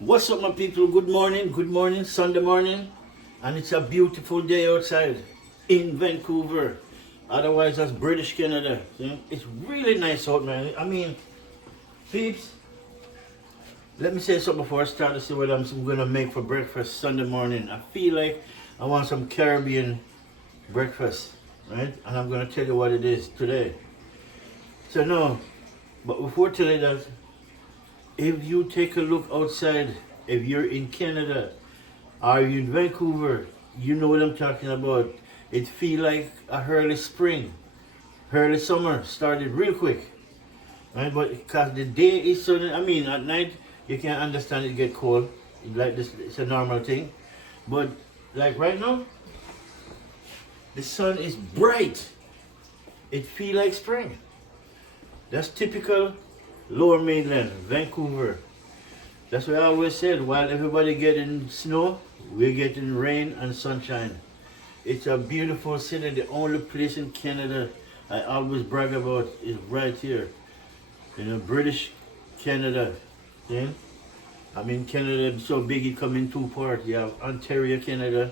What's up, my people? Good morning, Sunday morning, and it's a beautiful day outside in Vancouver. Otherwise, that's British Canada. It's really nice out, man. I mean, peeps, let me say something before I start to see what I'm gonna make for breakfast Sunday morning. I feel like I want some Caribbean breakfast, right? And I'm gonna tell you what it is today. So no, but before telling that, if you take a look outside, if you're in Canada or you're in Vancouver, you know what I'm talking about. It feel like a early spring, early summer started real quick, right? But because the day is sunny, I mean at night you can't understand it get cold. Like this, it's a normal thing. But like right now, the sun is bright. It feel like spring. That's typical Lower Mainland, Vancouver. That's what I always said. While everybody getting snow, we're getting rain and sunshine. It's a beautiful city. The only place in Canada I always brag about is right here. You know, British Canada. Yeah? I mean, Canada is so big it come in two parts. You have Ontario, Canada,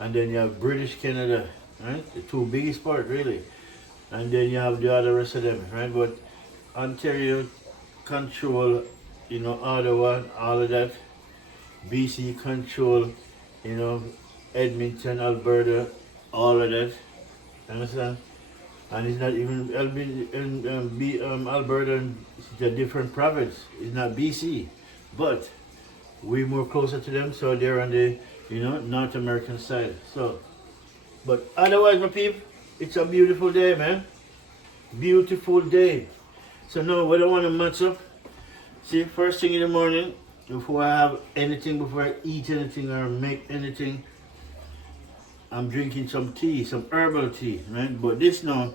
and then you have British Canada. Right? The two biggest part, really. And then you have the other rest of them, right? But Ontario control, you know, Ottawa, all of that. BC control, you know, Edmonton, Alberta, all of that. Understand? And it's not even Alberta. It's a different province. It's not BC, but we're more closer to them, so they're on the, you know, North American side. So, but otherwise, my people, it's a beautiful day, man. Beautiful day. So now, what I want to match up. See, first thing in the morning, before I have anything, before I eat anything or make anything, I'm drinking some tea, some herbal tea, right? But this now,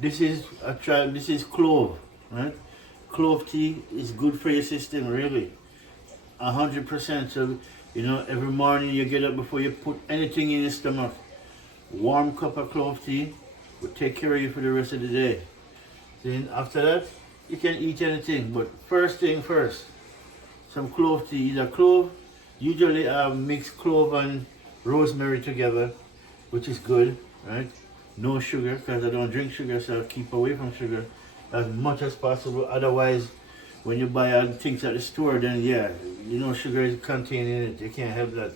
this is this is clove, right? Clove tea is good for your system, really. 100%. So, you know, every morning you get up before you put anything in your stomach, warm cup of clove tea will take care of you for the rest of the day. Then after that, you can eat anything, but first thing first, some clove tea. Either clove, usually I mix clove and rosemary together, which is good, right? No sugar, because I don't drink sugar, so I keep away from sugar as much as possible. Otherwise, when you buy things at the store, then yeah, you know sugar is contained in it. You can't have that.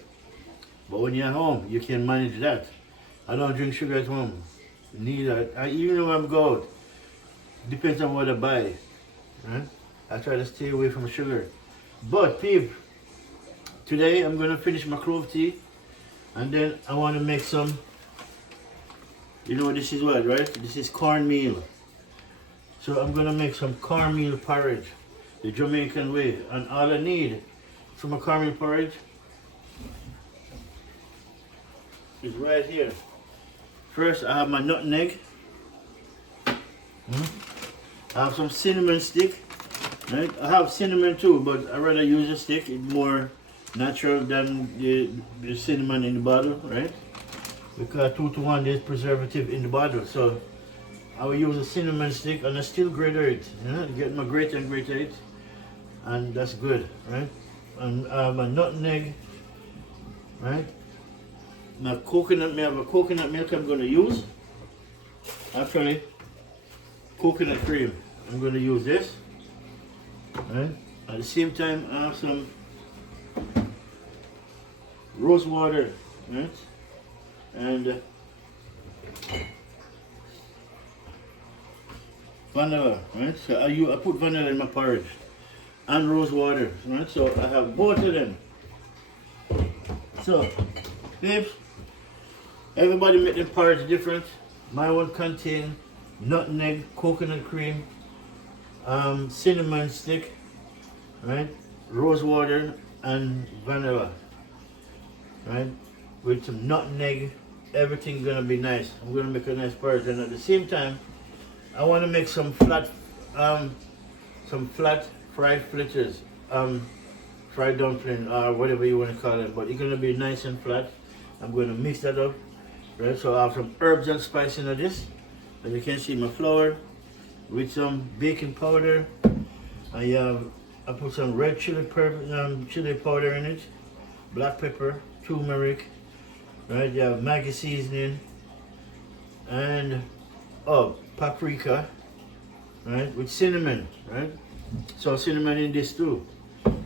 But when you're at home, you can manage that. I don't drink sugar at home. Neither. Even when I'm go out, depends on what I buy, right? I try to stay away from sugar. But peep, today I'm gonna finish my clove tea, and then I want to make some. You know what this is, what, right? This is cornmeal. So I'm gonna make some cornmeal porridge, the Jamaican way. And all I need for my cornmeal porridge is right here. First, I have my nutmeg. I have some cinnamon stick. Right? I have cinnamon too, but I rather use a stick. It's more natural than the cinnamon in the bottle, right? Because 2 to 1 there's preservative in the bottle. So I will use a cinnamon stick and I still grate it. You know, get my grate and grate it. And that's good, right? And I have a nutmeg, right? My coconut, I have a coconut milk I'm going to use. Actually, coconut cream. I'm going to use this. Right? At the same time, I have some rose water, right? And vanilla, right? So I put vanilla in my porridge and rose water, right? So I have both of them. So, babes, everybody make their porridge different. My one contain nutmeg, coconut cream, cinnamon stick, right? Rose water and vanilla, right? With some nutmeg, everything gonna be nice. I'm gonna make a nice porridge, and at the same time, I want to make some flat fried fritters, fried dumpling, or whatever you want to call it. But it's gonna be nice and flat. I'm gonna mix that up, right? So I have some herbs and spice in this. As you can see, my flour with some baking powder. I have I put some red chili powder in it, black pepper, turmeric, right? You have Maggi seasoning, and paprika, right? With cinnamon, right? So cinnamon in this too,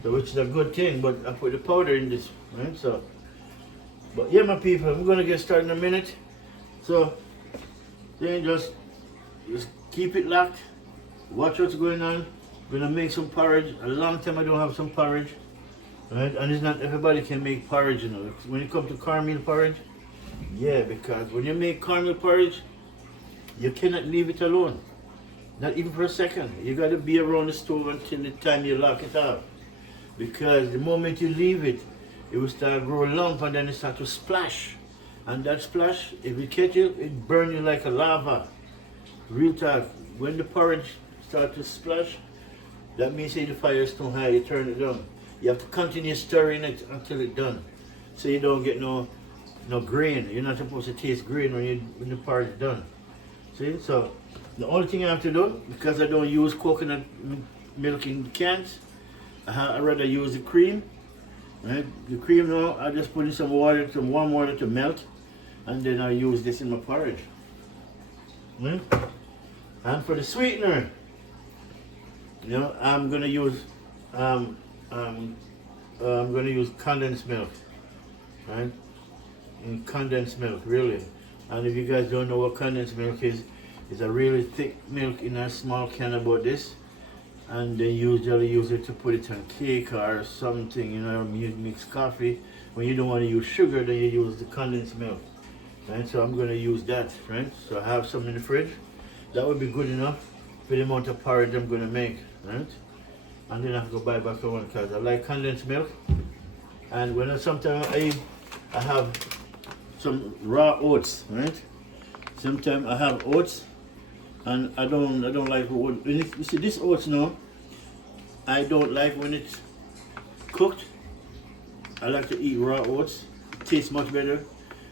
so which is a good thing. But I put the powder in this, right? So, but yeah, my people, I'm gonna get started in a minute. So then just keep it locked. Watch what's going on. Gonna make some porridge. A long time I don't have some porridge, right? And it's not everybody can make porridge, you know. When it comes to cornmeal porridge, yeah, because when you make cornmeal porridge, you cannot leave it alone, not even for a second. You got to be around the stove until the time you lock it off, because the moment you leave it, it will start grow lump and then it start to splash, and that splash, if it catch you, it burn you like a lava. Real talk. When the porridge start to splash, that means the fire is too high, you turn it down. You have to continue stirring it until it's done, so you don't get no grain. You're not supposed to taste grain when the porridge is done. See, so the only thing I have to do, because I don't use coconut milk in cans, I rather use the cream. Right? The cream now, I just put in some water, some warm water to melt, and then I use this in my porridge. Right? And for the sweetener, you know, I'm gonna use condensed milk, right? And condensed milk, really. And if you guys don't know what condensed milk is, it's a really thick milk in a small can about this, and they usually use it to put it on cake or something. You know, you mix coffee. When you don't want to use sugar, then you use the condensed milk, right? So I'm gonna use that, right? So I have some in the fridge. That would be good enough for the amount of porridge I'm gonna make, right? And then I have to go buy back one because I like condensed milk. And when sometimes I have some raw oats, right? Sometimes I have oats, and I don't like when you see this oats now. I don't like when it's cooked. I like to eat raw oats. It tastes much better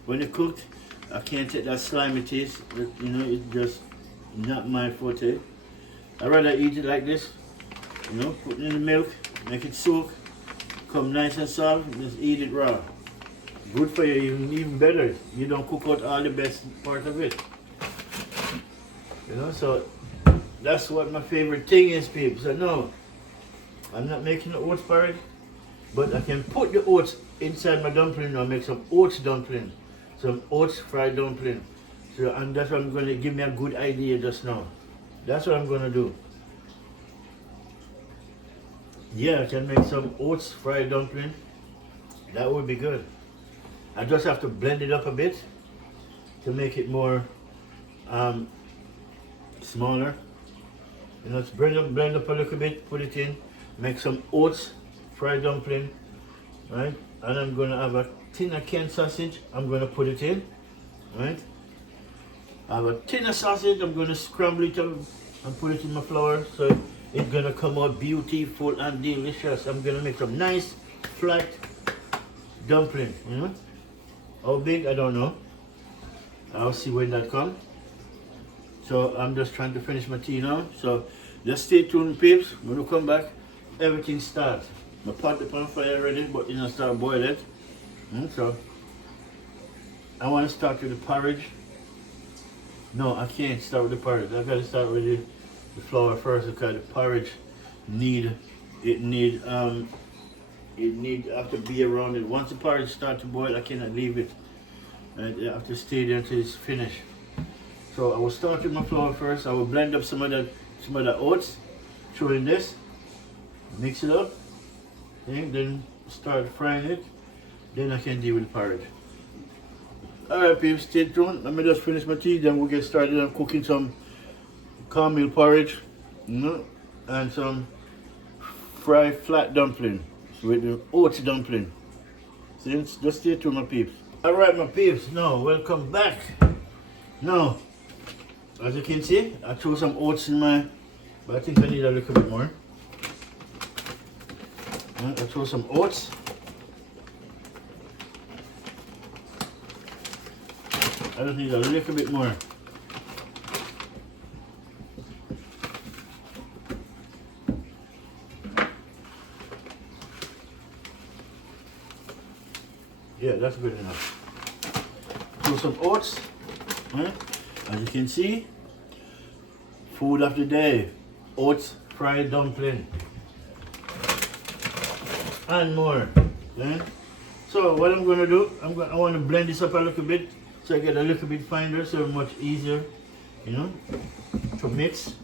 when it's cooked. I can't take that slimy taste. You know, it's just not my forte. I rather eat it like this. You know, put it in the milk, make it soak, come nice and soft, just eat it raw. Good for you, even better. You don't cook out all the best part of it. You know, so that's what my favorite thing is, people. So no, I'm not making the oats porridge, but I can put the oats inside my dumpling or make some oats dumpling, some oats fried dumpling. So, and that's what I'm going to give me a good idea just now. That's what I'm going to do. Yeah, I can make some oats fried dumpling. That would be good. I just have to blend it up a bit to make it more smaller. You know, just blend up a little bit, put it in, make some oats fried dumpling, right? And I'm gonna have a tin of canned sausage. I'm gonna put it in, right? I have a tin of sausage. I'm gonna scramble it up and put it in my flour, so it's gonna come out beautiful and delicious. I'm gonna make some nice flat dumpling, you know. How big, I don't know. I'll see when that comes. So I'm just trying to finish my tea now. So just stay tuned, peeps. When we come back, everything starts. My pot is on fire already, but it's not start boiling. So I want to start with the porridge. No, I can't start with the porridge. I gotta start with the flour first, because the porridge have to be around it. Once the porridge starts to boil, I cannot leave it. I have to stay there until it's finished. So I will start with my flour first. I will blend up some of the oats, throw in this, mix it up, then start frying it. Then I can deal with the porridge. Alright, peeps, stay tuned. Let me just finish my tea, then we'll get started on cooking some cornmeal porridge, you know, and some fried flat dumpling with the oats dumpling. So just stay tuned, my peeps. Alright, my peeps, now welcome back. Now, as you can see, I threw some oats in my, but I think I need a little bit more. I throw some oats. I just need a little bit more. Yeah, that's good enough. Do some oats. Right? As you can see, food of the day. Oats, fried dumpling. And more. Right? So what I'm gonna do, I want to blend this up a little bit so I get a little bit finer, so much easier, you know, to mix.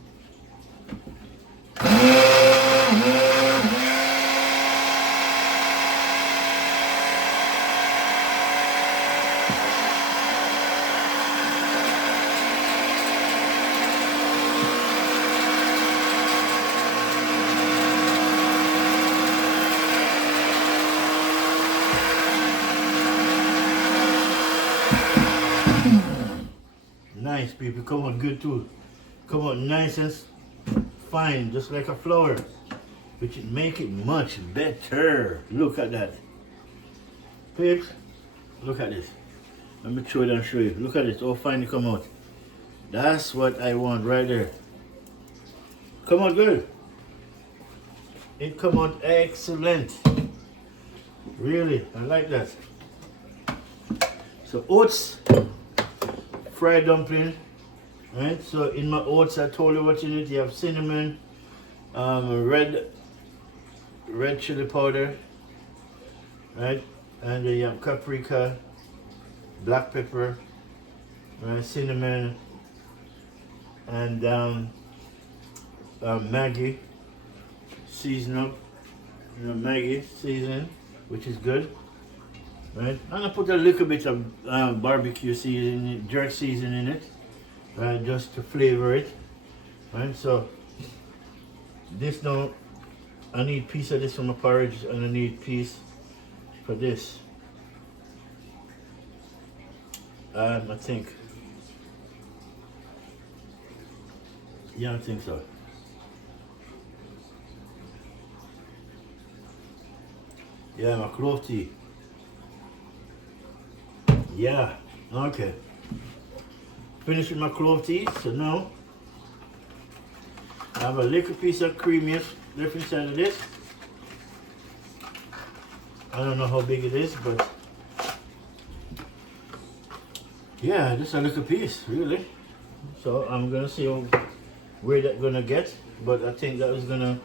Nice, people. Come out good too. Come out nice and fine, just like a flour, which would make it much better. Look at that. Peeps, look at this. Let me throw it and show you. Look at it, how fine it come out. That's what I want right there. Come out good. It come out excellent. Really, I like that. So oats, fried dumpling, right? So in my oats, I told you what's in it. You have cinnamon, red chili powder, right? And then you have paprika, black pepper, right? Cinnamon, and Maggi season up, you know, Maggi season, which is good. Right, and I put a little bit of barbecue seasoning, jerk seasoning in it, right, just to flavor it. Right, so this now, I need a piece of this for my porridge, and I need a piece for this. I think. Yeah, I think so. Yeah, my clove tea. Yeah, okay. Finished with my clove tea, so now I have a little piece of creaminess left inside of this. I don't know how big it is, but yeah, just a little piece, really. So I'm gonna see where that's gonna get, but I think that was gonna.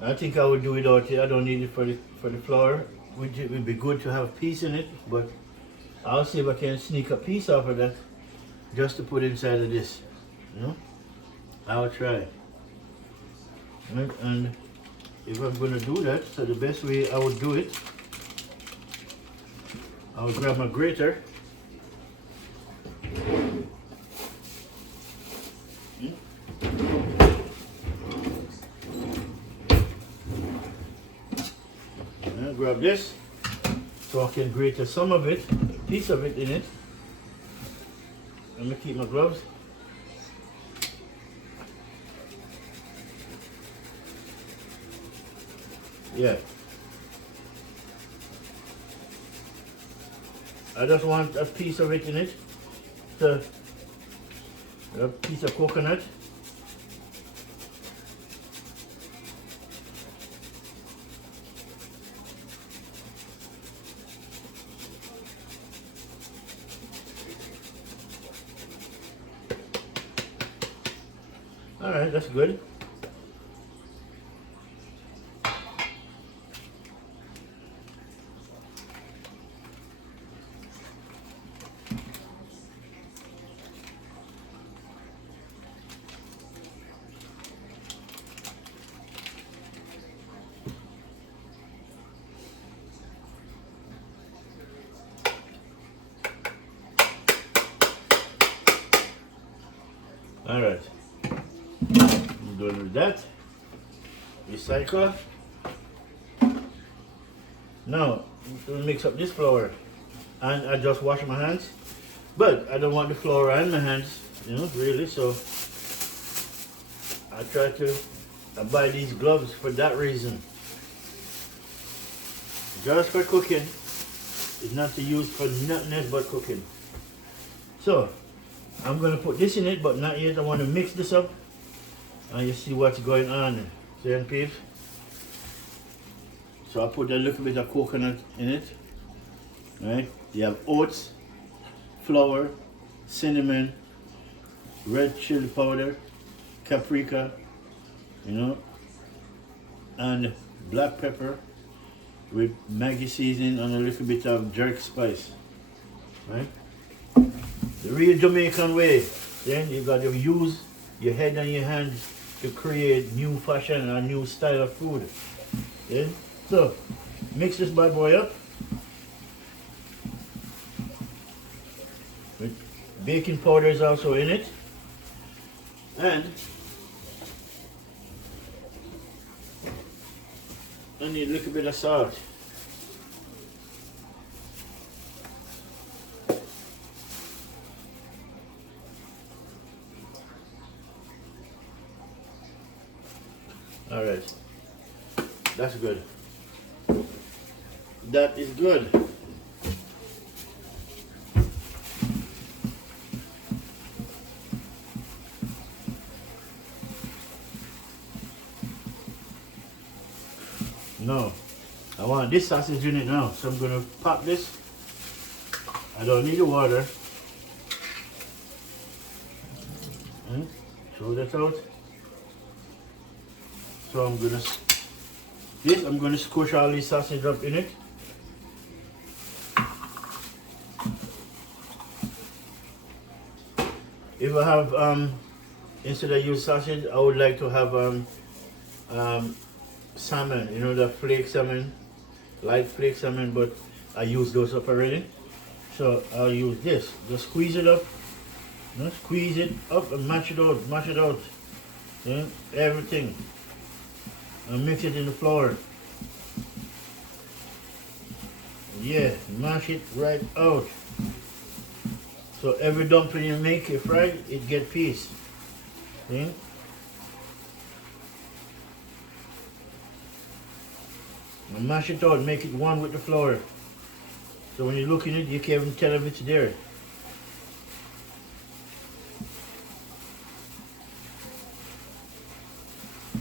I think I would do without it. I don't need it for the flour, which it would be good to have a piece in it, but I'll see if I can sneak a piece off of that just to put inside of this. You know, I'll try. Right? And if I'm gonna do that, so the best way I would do it, I would grab my grater. And grab this so I can grate some of it, a piece of it in it. Let me keep my gloves. Yeah. I just want a piece of it in it. So, a piece of coconut. Alright, that's good. Alright. I'm done with that. Recycle. Now, I'm going to mix up this flour. And I just wash my hands. But I don't want the flour on my hands, you know, really. So I try to buy these gloves for that reason. Just for cooking. It's not to use for nothing else but cooking. So I'm going to put this in it, but not yet. I want to mix this up and you see what's going on. See peeps? So I put a little bit of coconut in it. right? You have oats, flour, cinnamon, red chili powder, paprika, you know, and black pepper with Maggi seasoning and a little bit of jerk spice, right? The real Jamaican way. Then you got to use your head and your hands to create new fashion and new style of food. Yeah? So, mix this bad boy up. With baking powder is also in it. And I need a little bit of salt. Alright, that's good. That is good. No, I want this sausage in it now, so I'm gonna pop this. I don't need the water. Throw that out. So I'm gonna squish all these sausage up in it. If I have instead of use sausage, I would like to have salmon, you know, the flake salmon, light flake salmon, but I use those up already. So I'll use this. Just squeeze it up. You know, squeeze it up and mash it out, mash it out. Yeah, everything. And mix it in the flour. Yeah, mash it right out. So every dumpling you make, you fry, it get piece. See? And mash it out, make it one with the flour. So when you look in it, you can't even tell if it's there.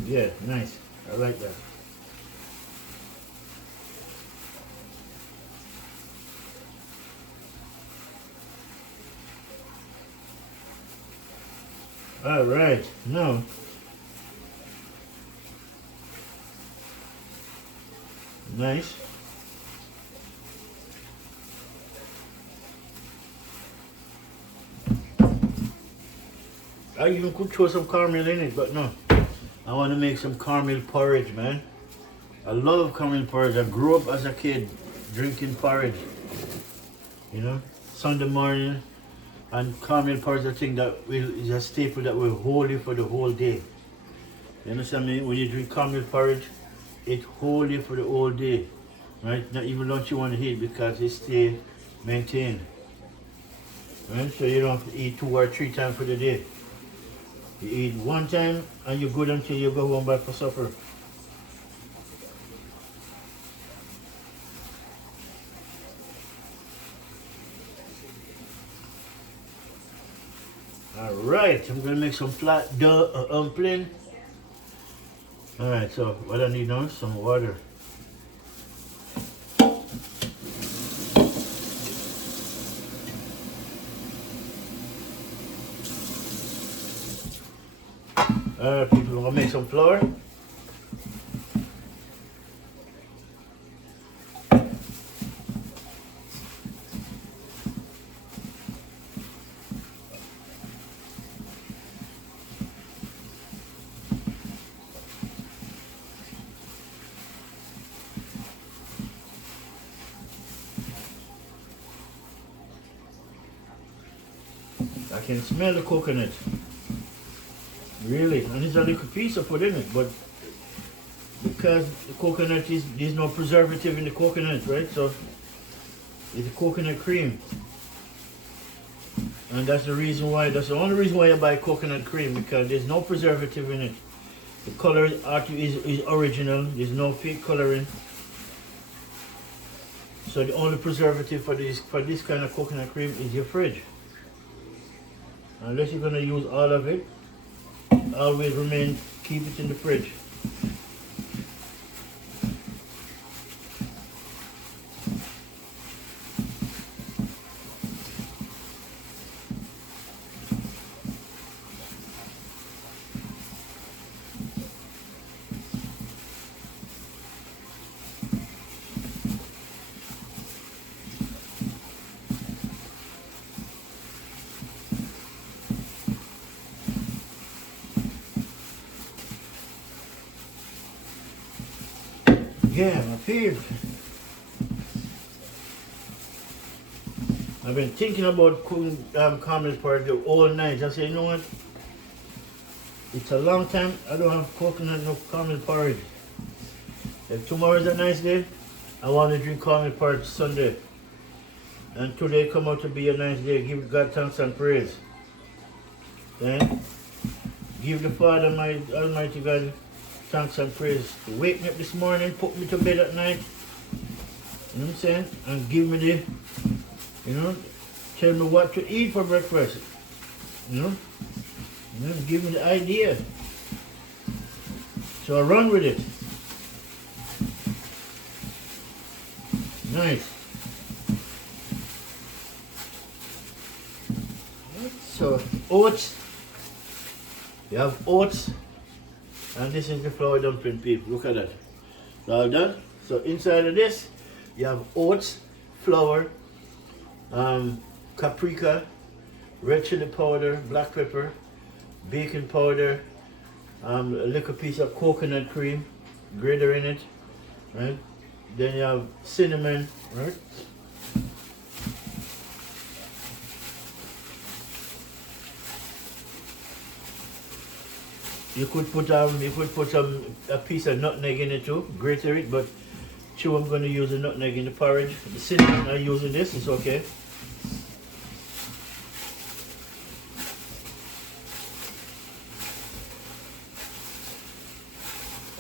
Yeah, nice. I like that. All right, now nice. I even could throw some cornmeal in it, but no. I want to make some cornmeal porridge, man. I love cornmeal porridge. I grew up as a kid drinking porridge. You know, Sunday morning, and cornmeal porridge, I think that is a staple that will hold you for the whole day. You understand me? When you drink cornmeal porridge, it holds you for the whole day. Right? Not even lunch you want to eat because it stay maintained. Right? So you don't have to eat 2 or 3 times for the day. You eat one time and you're good until you go home back for supper. Alright, I'm going to make some flat dumpling. Alright, so what I need now is some water. Alright people, I'm going to make some flour. I can smell the coconut. Really, and it's a little piece I put in it, but because the coconut there's no preservative in the coconut, right? So it's a coconut cream. And that's the reason why, that's the only reason why I buy coconut cream, because there's no preservative in it. The color is original, there's no fake coloring. So the only preservative for this kind of coconut cream is your fridge. Unless you're gonna use all of it, always keep it in the fridge. Yeah, my peeps. I've been thinking about cooking cornmeal porridge all night. I said, you know what? It's a long time I don't have coconut no cornmeal porridge. If tomorrow is a nice day, I want to drink cornmeal porridge Sunday. And today come out to be a nice day. Give God thanks and praise. Then give the Father, my Almighty God, thanks and praise. To wake me up this morning, put me to bed at night. You know what I'm saying? And give me the, you know, tell me what to eat for breakfast. You know? And then give me the idea. So I run with it. Nice. So oats. You have oats. And this is the flour dumpling, people. Look at that. It's all done. So inside of this, you have oats, flour, paprika, red chili powder, black pepper, baking powder, a little piece of coconut cream, grater in it, right? Then you have cinnamon, right? You could put a piece of nutmeg in it too, grater it, but sure I'm going to use the nutmeg in the porridge. The cinnamon I'm using this, it's okay.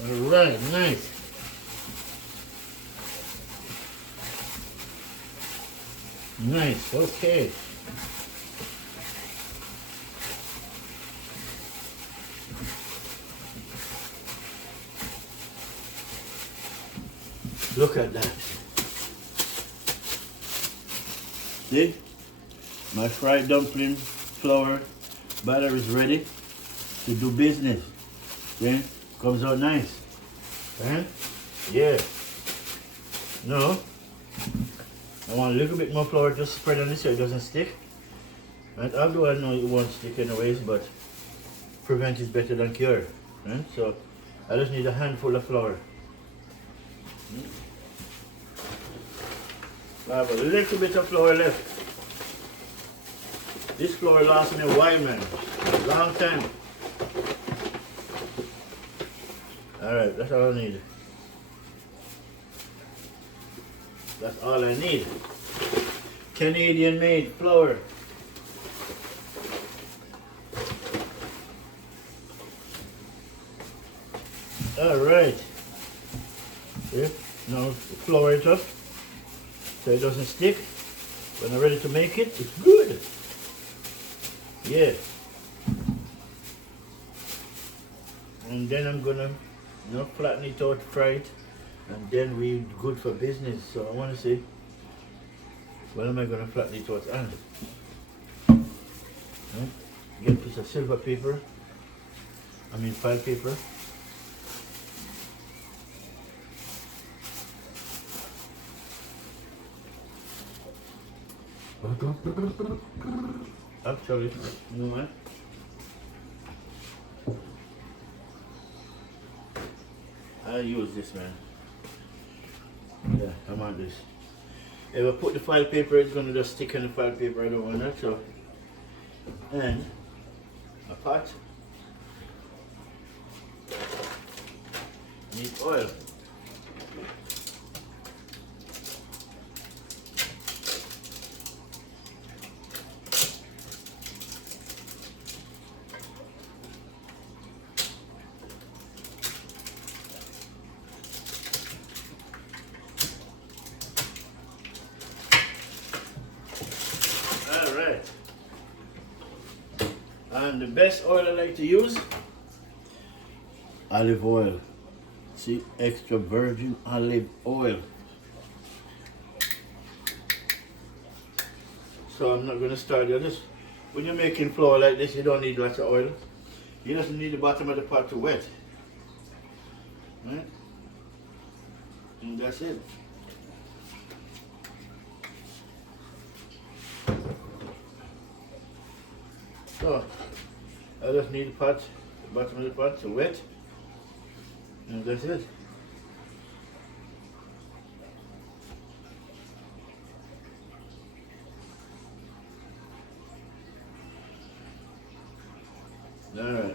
Alright, nice. Nice, okay. Look at that. See? My fried dumpling flour batter is ready to do business. See? Comes out nice. Right? Yeah. No. I want a little bit more flour just spread on this so it doesn't stick. And although I know it won't stick anyways, but prevent is better than cure. Right? So I just need a handful of flour. I have a little bit of flour left. This flour lasts me a while, man. A long time. Alright, that's all I need. That's all I need. Canadian made flour. Alright. See? Now flour it up so it doesn't stick. When I'm ready to make it, it's good. Yeah. And then I'm gonna, you know, flatten it out, fry it, and then we're good for business. So I want to see, when am I gonna flatten it out? And get a piece of silver paper. File paper. Actually, you know what? I use this, man. Yeah, I want this. If I put the file paper, it's gonna just stick on the file paper. I don't want that. So, and a pot. Need oil. Alright. And the best oil I like to use, olive oil. See, extra virgin olive oil. So I'm not going to start there. Just when you're making flour like this, you don't need lots of oil. You just need the bottom of the pot to wet. Right? And that's it. So I just need the pot, the bottom of the pot to wet. And that's it.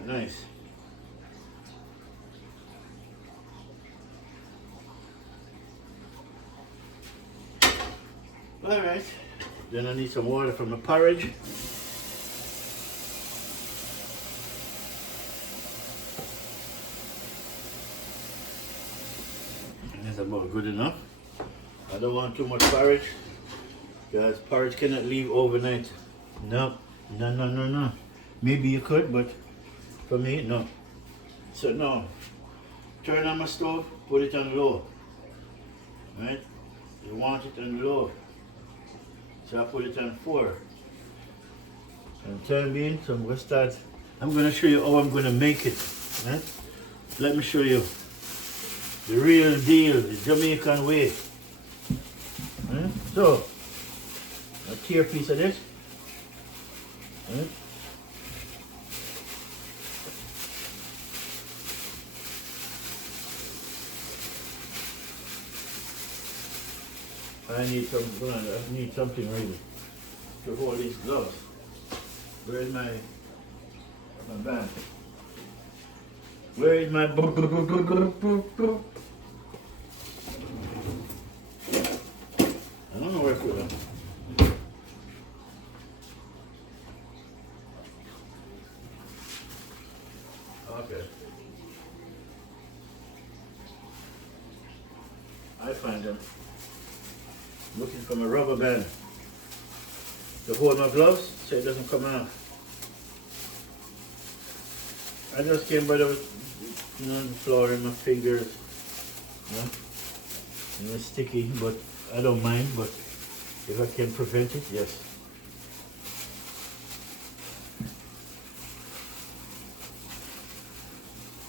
nice. Alright, then I need some water for my porridge. That's about good enough. I don't want too much porridge, because porridge cannot leave overnight. No, no, no, no, no. Maybe you could, but for me, no. So now, turn on my stove, put it on low. Right? You want it on low. So I put it on 4. And time being, so I'm going to start. I'm going to show you how I'm going to make it. Right? Let me show you the real deal, the Jamaican way. Right? So, a tear piece of this. Right? I need something really to hold these gloves. Where is my band? Where is my I don't know where to put them. Okay. I find them. Looking for my rubber band to hold my gloves so it doesn't come off. I just came by the floor in my fingers. It's sticky, but I don't mind. But if I can prevent it, yes.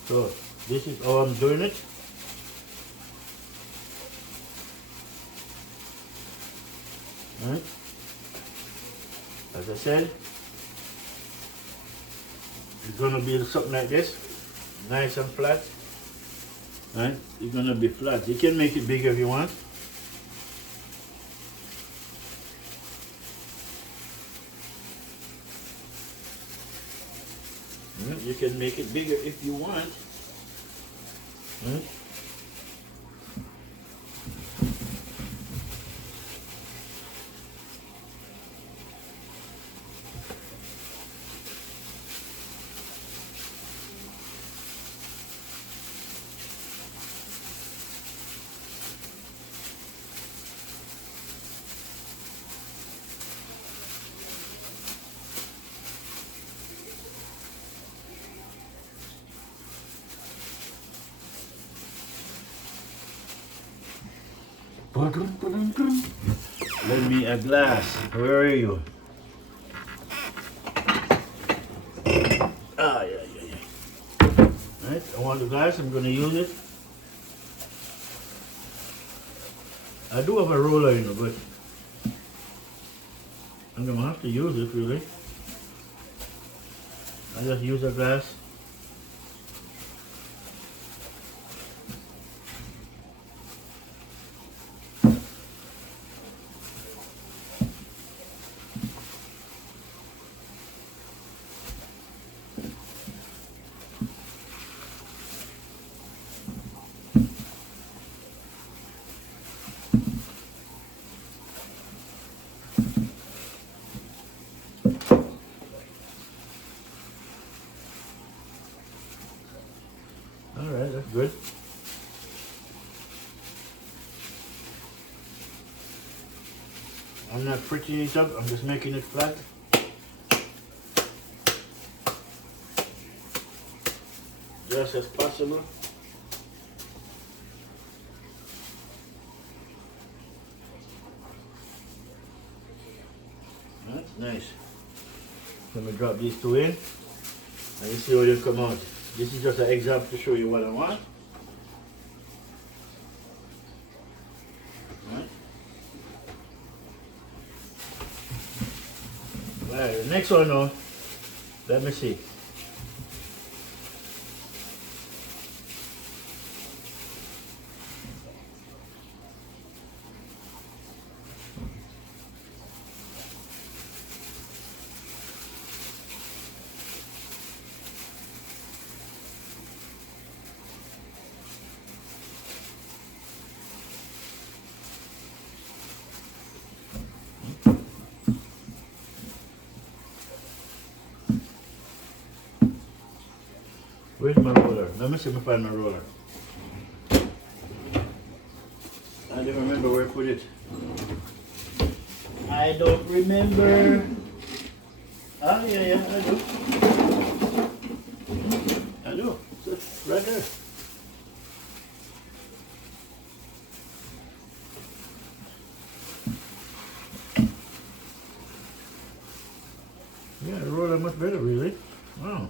So this is how I'm doing it. Right. As I said, it's gonna be something like this, nice and flat. Right? It's gonna be flat. You can make it bigger if you want. Right? You can make it bigger if you want. Right? Lend me a glass. Where are you? Ah, yeah. Right, I want the glass. I'm going to use it. I do have a roller, but I'm going to have to use it, really. I just use a glass. Alright, that's good. I'm not prettying it up, I'm just making it flat. Just as possible. That's nice. Let me drop these two in and you see how they come out. This is just an example to show you what I want. Alright, the next one now, let me see. Where's my roller? Let me see if I find my roller. I don't remember where I put it. I don't remember. Oh, yeah, I do. I do. It's right there. Yeah, the roller much better, really. Wow.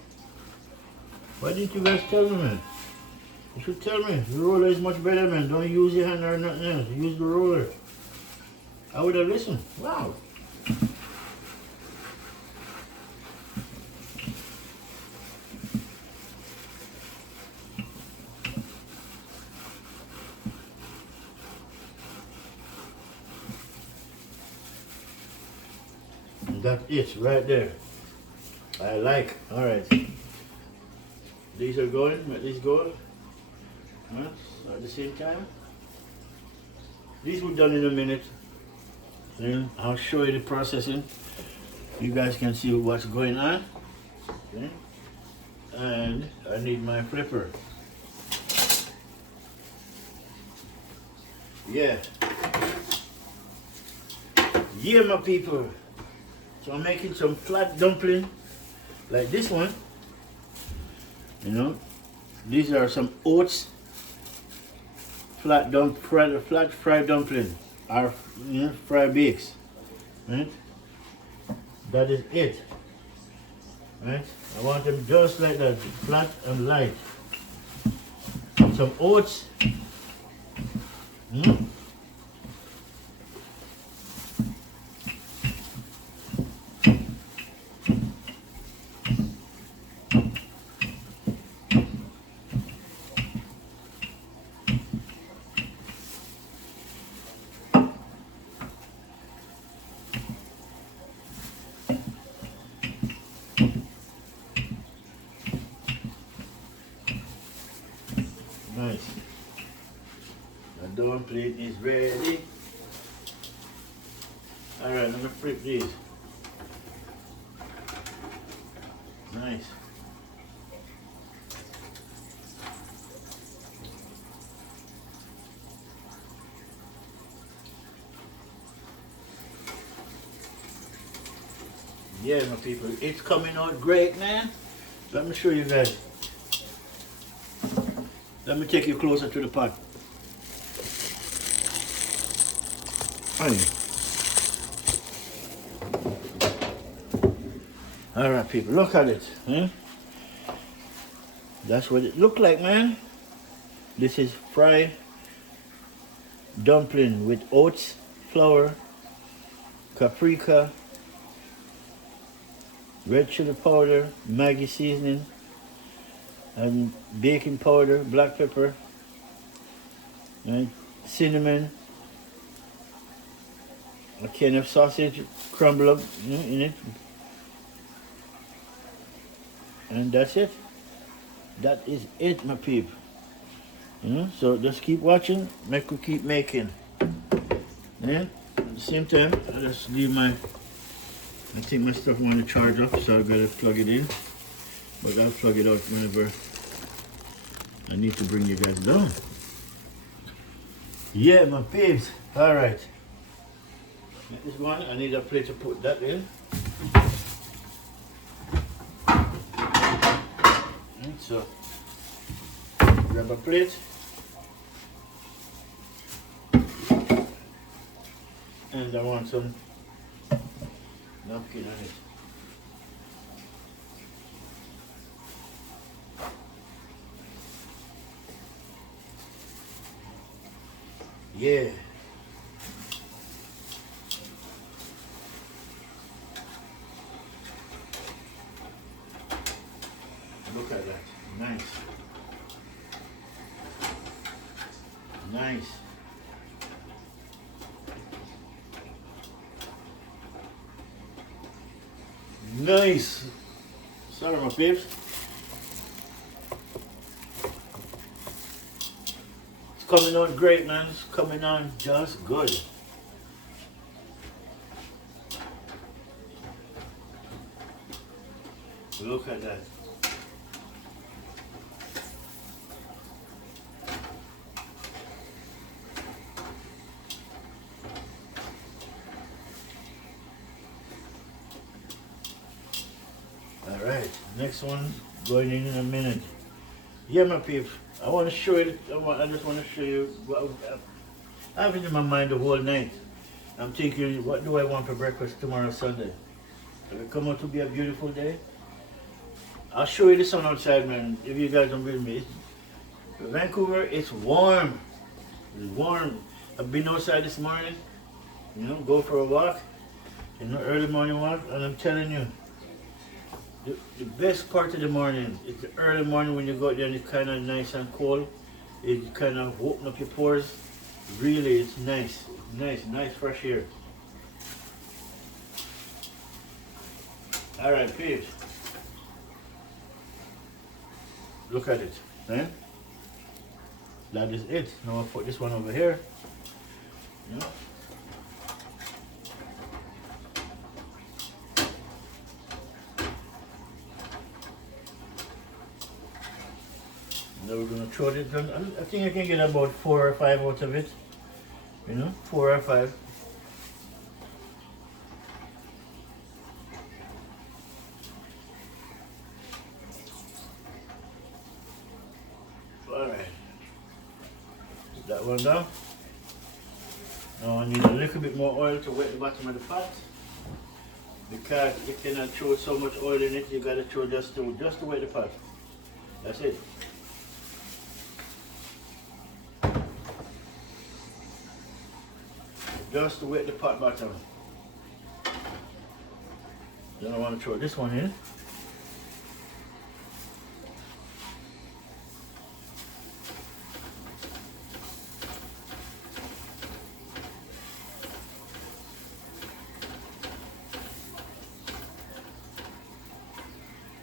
Why didn't you guys tell me, man? You should tell me. The roller is much better, man. Don't use your hand or nothing else. Use the roller. I would have listened. Wow. That's it right there. I like. All right. These are going. Let these go. At the same time. These were done in a minute. Then I'll show you the processing. You guys can see what's going on. Okay. And I need my flipper. Yeah. Yeah, my people. So I'm making some flat dumpling like this one. You know, these are some oats flat fried dumpling or fried bakes. Right? That is it. Right? I want them just like that, flat and light. Some oats. Nice. The dumpling is ready. Alright, let me flip these. Nice. Yeah, my people, it's coming out great, man. Let me show you guys. Let me take you closer to the pot. All right, people, look at it. That's what it looked like, man. This is fried dumpling with oats, flour, paprika, red chili powder, Maggi seasoning, and baking powder, black pepper, right? Cinnamon, a can of sausage crumble up in it, and that's it. That is it, my peep. So just keep watching, we keep making. Yeah. At the same time, I just leave I think my stuff want to charge up, so I gotta plug it in. But I'll plug it out whenever I need to bring you guys down. Yeah, my peeps. All right. This one, I need a plate to put that in. And so, grab a plate. And I want some napkin on it. Yeah. Look at that. Nice. Nice. Nice. Sorry, my peeps. It's coming on great, man. It's coming on just good. Look at that. Next one going in a minute. Yeah, my peeps. I want to show you. I just want to show you what I have it in my mind the whole night. I'm thinking, what do I want for breakfast tomorrow, Sunday? Will it come out to be a beautiful day? I'll show you the sun outside, man. If you guys don't believe me, Vancouver, it's warm. It's warm. I've been outside this morning. Go for a walk. Early morning walk, and I'm telling you, the best part of the morning is the early morning when you go out there and it's kind of nice and cold. It kind of open up your pores. Really, it's nice. Nice fresh air. All right, peeps. Look at it. Eh? That is it. Now I'll put this one over here. Now we're gonna throw it. I think I can get about 4 or 5 out of it. 4 or 5. All right. Put that one down. Now I need a little bit more oil to wet the bottom of the pot. Because you cannot throw so much oil in it, you gotta throw just to wet the pot. That's it. Just to wet the pot bottom. Then I want to throw this one in.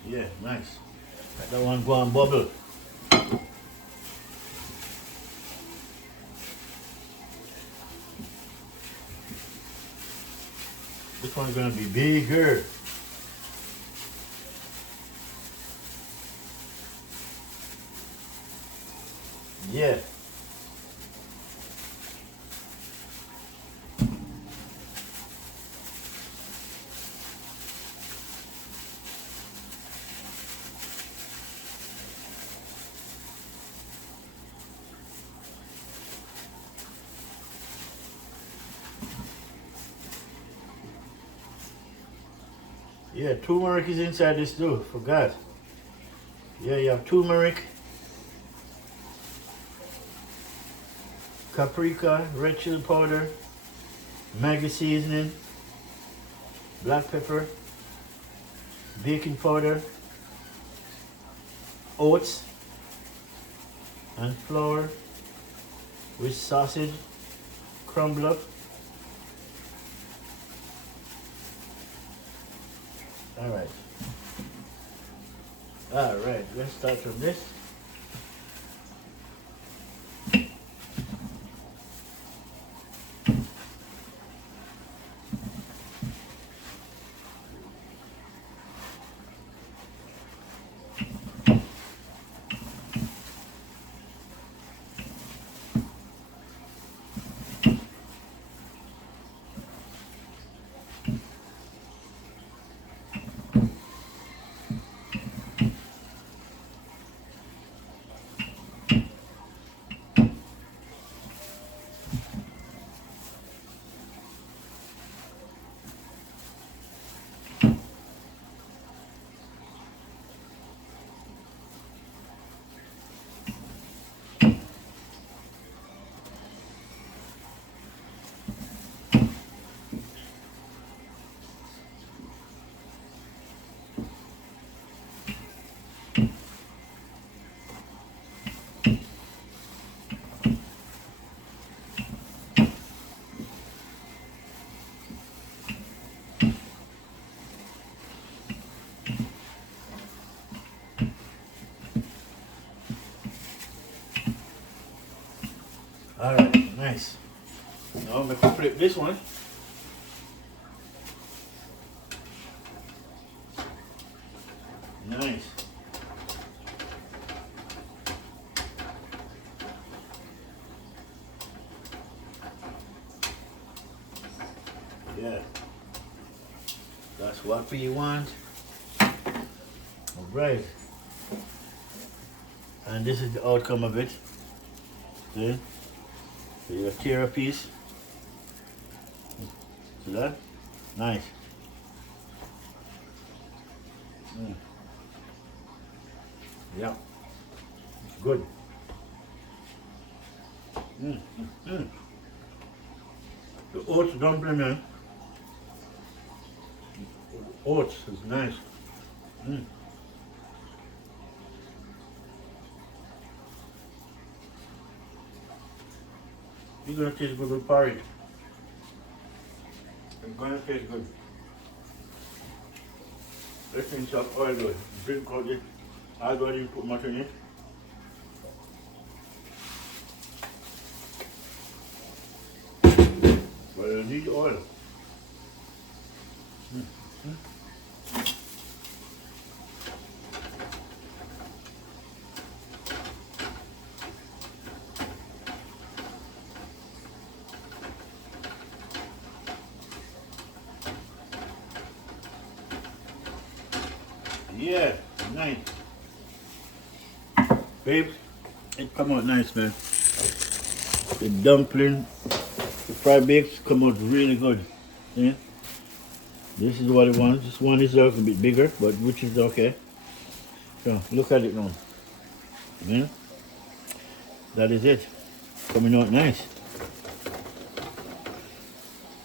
Yeah, nice. Let that one go and bubble. This one's gonna be bigger. Yeah. Yeah, turmeric is inside this too. Forgot. Yeah, you have turmeric, paprika, red chili powder, Maggi seasoning, black pepper, baking powder, oats, and flour with sausage crumbled up. Alright, let's start from this. Alright, nice. Now I'm going to flip this one. Nice. Yeah. That's what we want. Right. And this is the outcome of it. See? So you tear a piece. See that? Nice. Mm. Yeah. It's good. Mm. Mm. The oats dumpling, man. Oats is nice. Mm. It's gonna taste good with porridge. It's gonna taste good. Let's finish up oil good. Drink out it. I didn't put much in it. But I need oil. Mm. Mm. Yeah, nice. Babes, it come out nice, man. The dumpling, the fried bakes come out really good. Yeah. This is what I want. This one is a little bit bigger, but which is okay. So look at it now. Yeah. That is it. Coming out nice.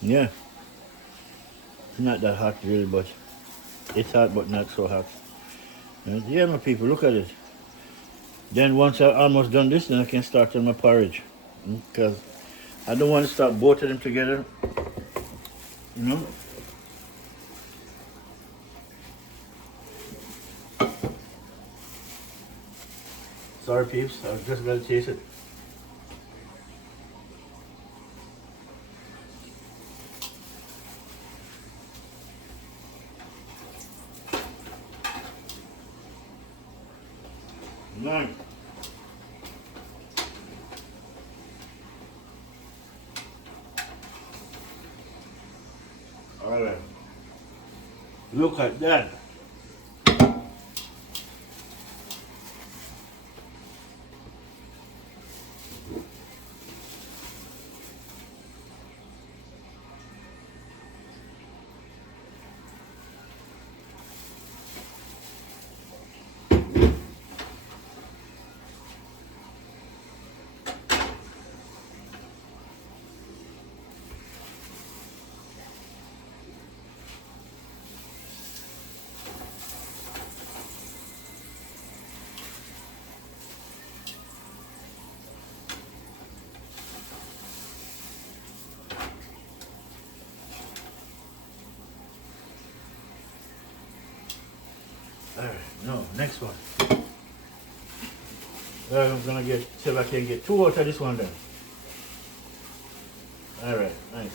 Yeah. It's not that hot really, but it's hot but not so hot. And yeah, my people, look at it. Then once I'm almost done this, then I can start on my porridge. Because I don't want to start both of them together. You know? Sorry peeps, I've just got to taste it. Nice. Alright. Look at that. Alright, no, next one. I'm gonna get, see if I can get 2 out of this one then. Alright, nice.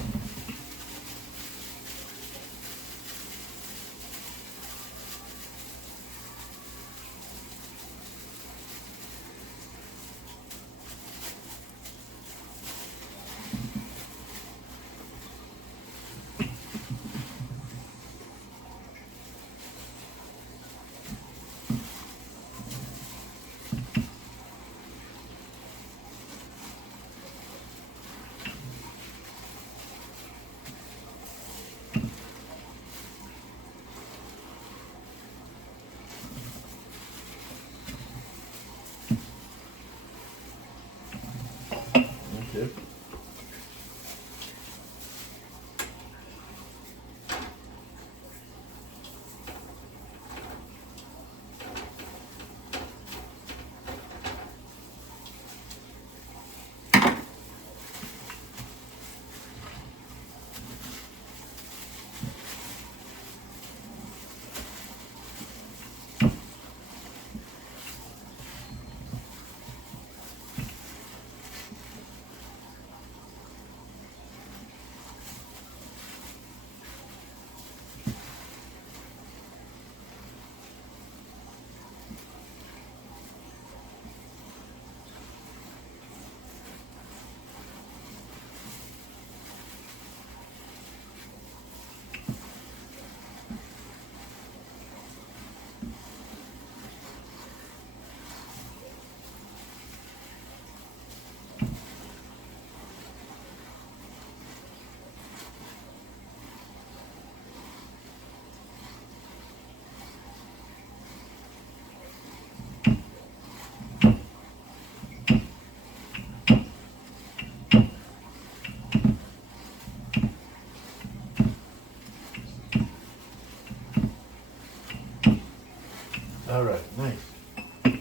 All right, nice.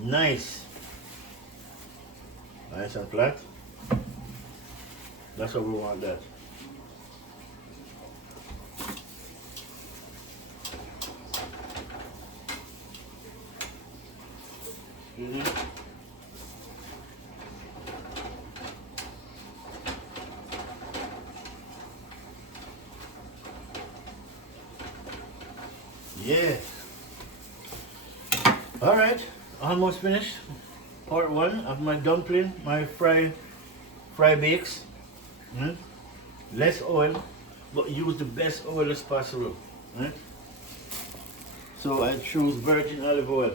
Nice. Nice and flat. That's how we want that. Mm-hmm. Yeah. All right, almost finished. Part one of my dumpling, my fry bakes. Mm? Less oil, but use the best oil as possible. Right? So I choose virgin olive oil,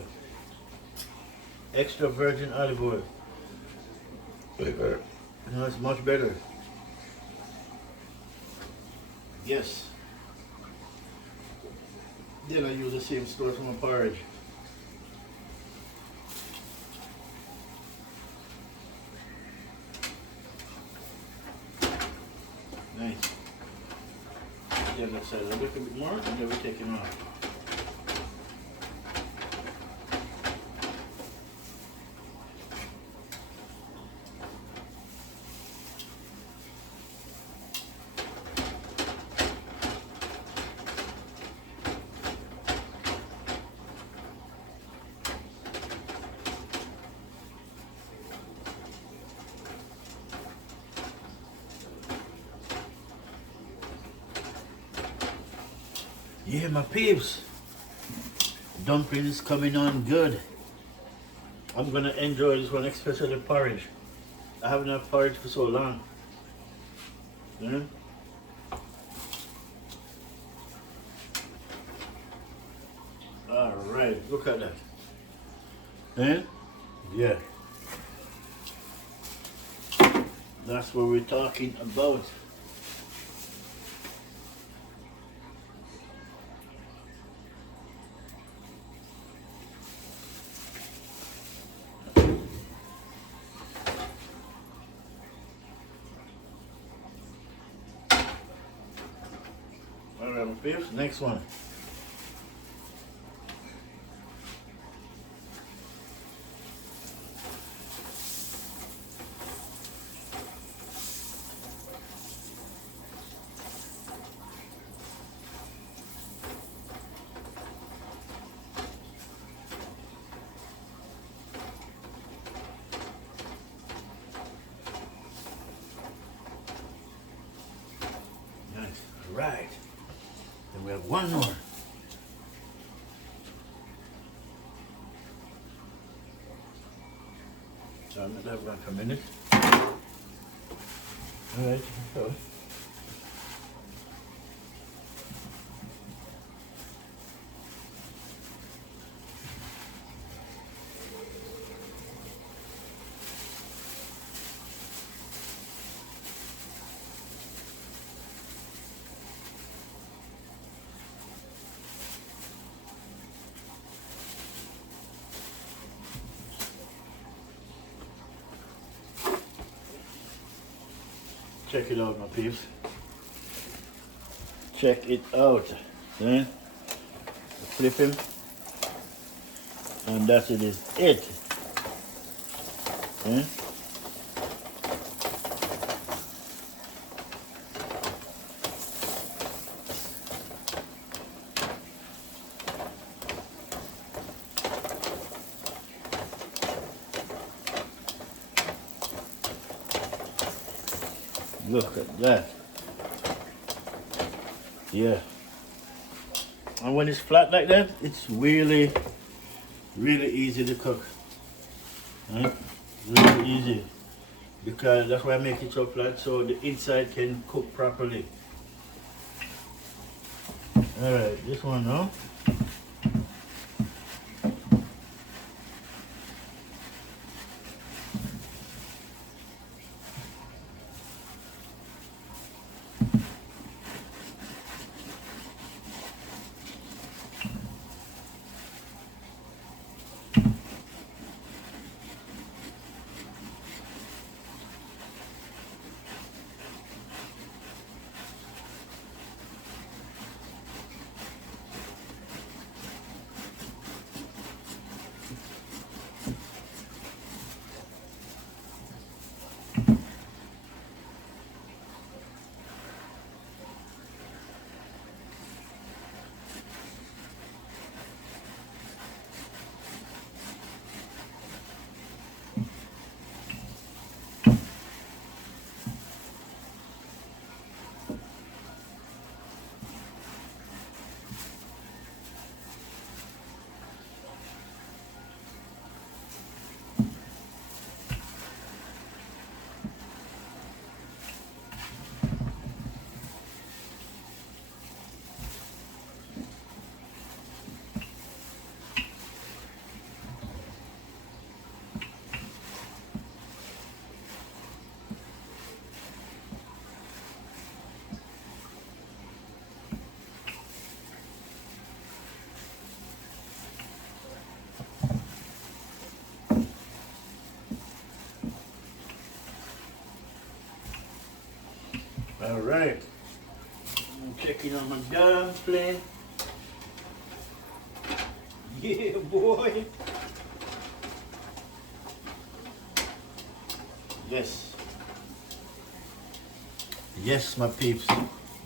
extra virgin olive oil. It's much better. Yes. Then I use the same stuff from a porridge. Nice. The other side a little bit more, and then we take it off. Yeah, my peeps. Dumpling is coming on good. I'm gonna enjoy this one, especially porridge. I haven't had porridge for so long. Yeah? Alright, look at that. Eh? Yeah. That's what we're talking about. Alright, my peeps, next one. Nice. Alright. Then we have one more. So I'm gonna have one for a minute. Alright, so. Check it out, my peeps. Check it out. See? Flip him. And that's it is it. See? Look at that. Yeah. And when it's flat like that, it's really easy to cook. Right? Really easy. Because that's why I make it so flat, so the inside can cook properly. Alright, this one now. All right. I'm checking on my dumpling. Yeah, boy. Yes. Yes, my peeps.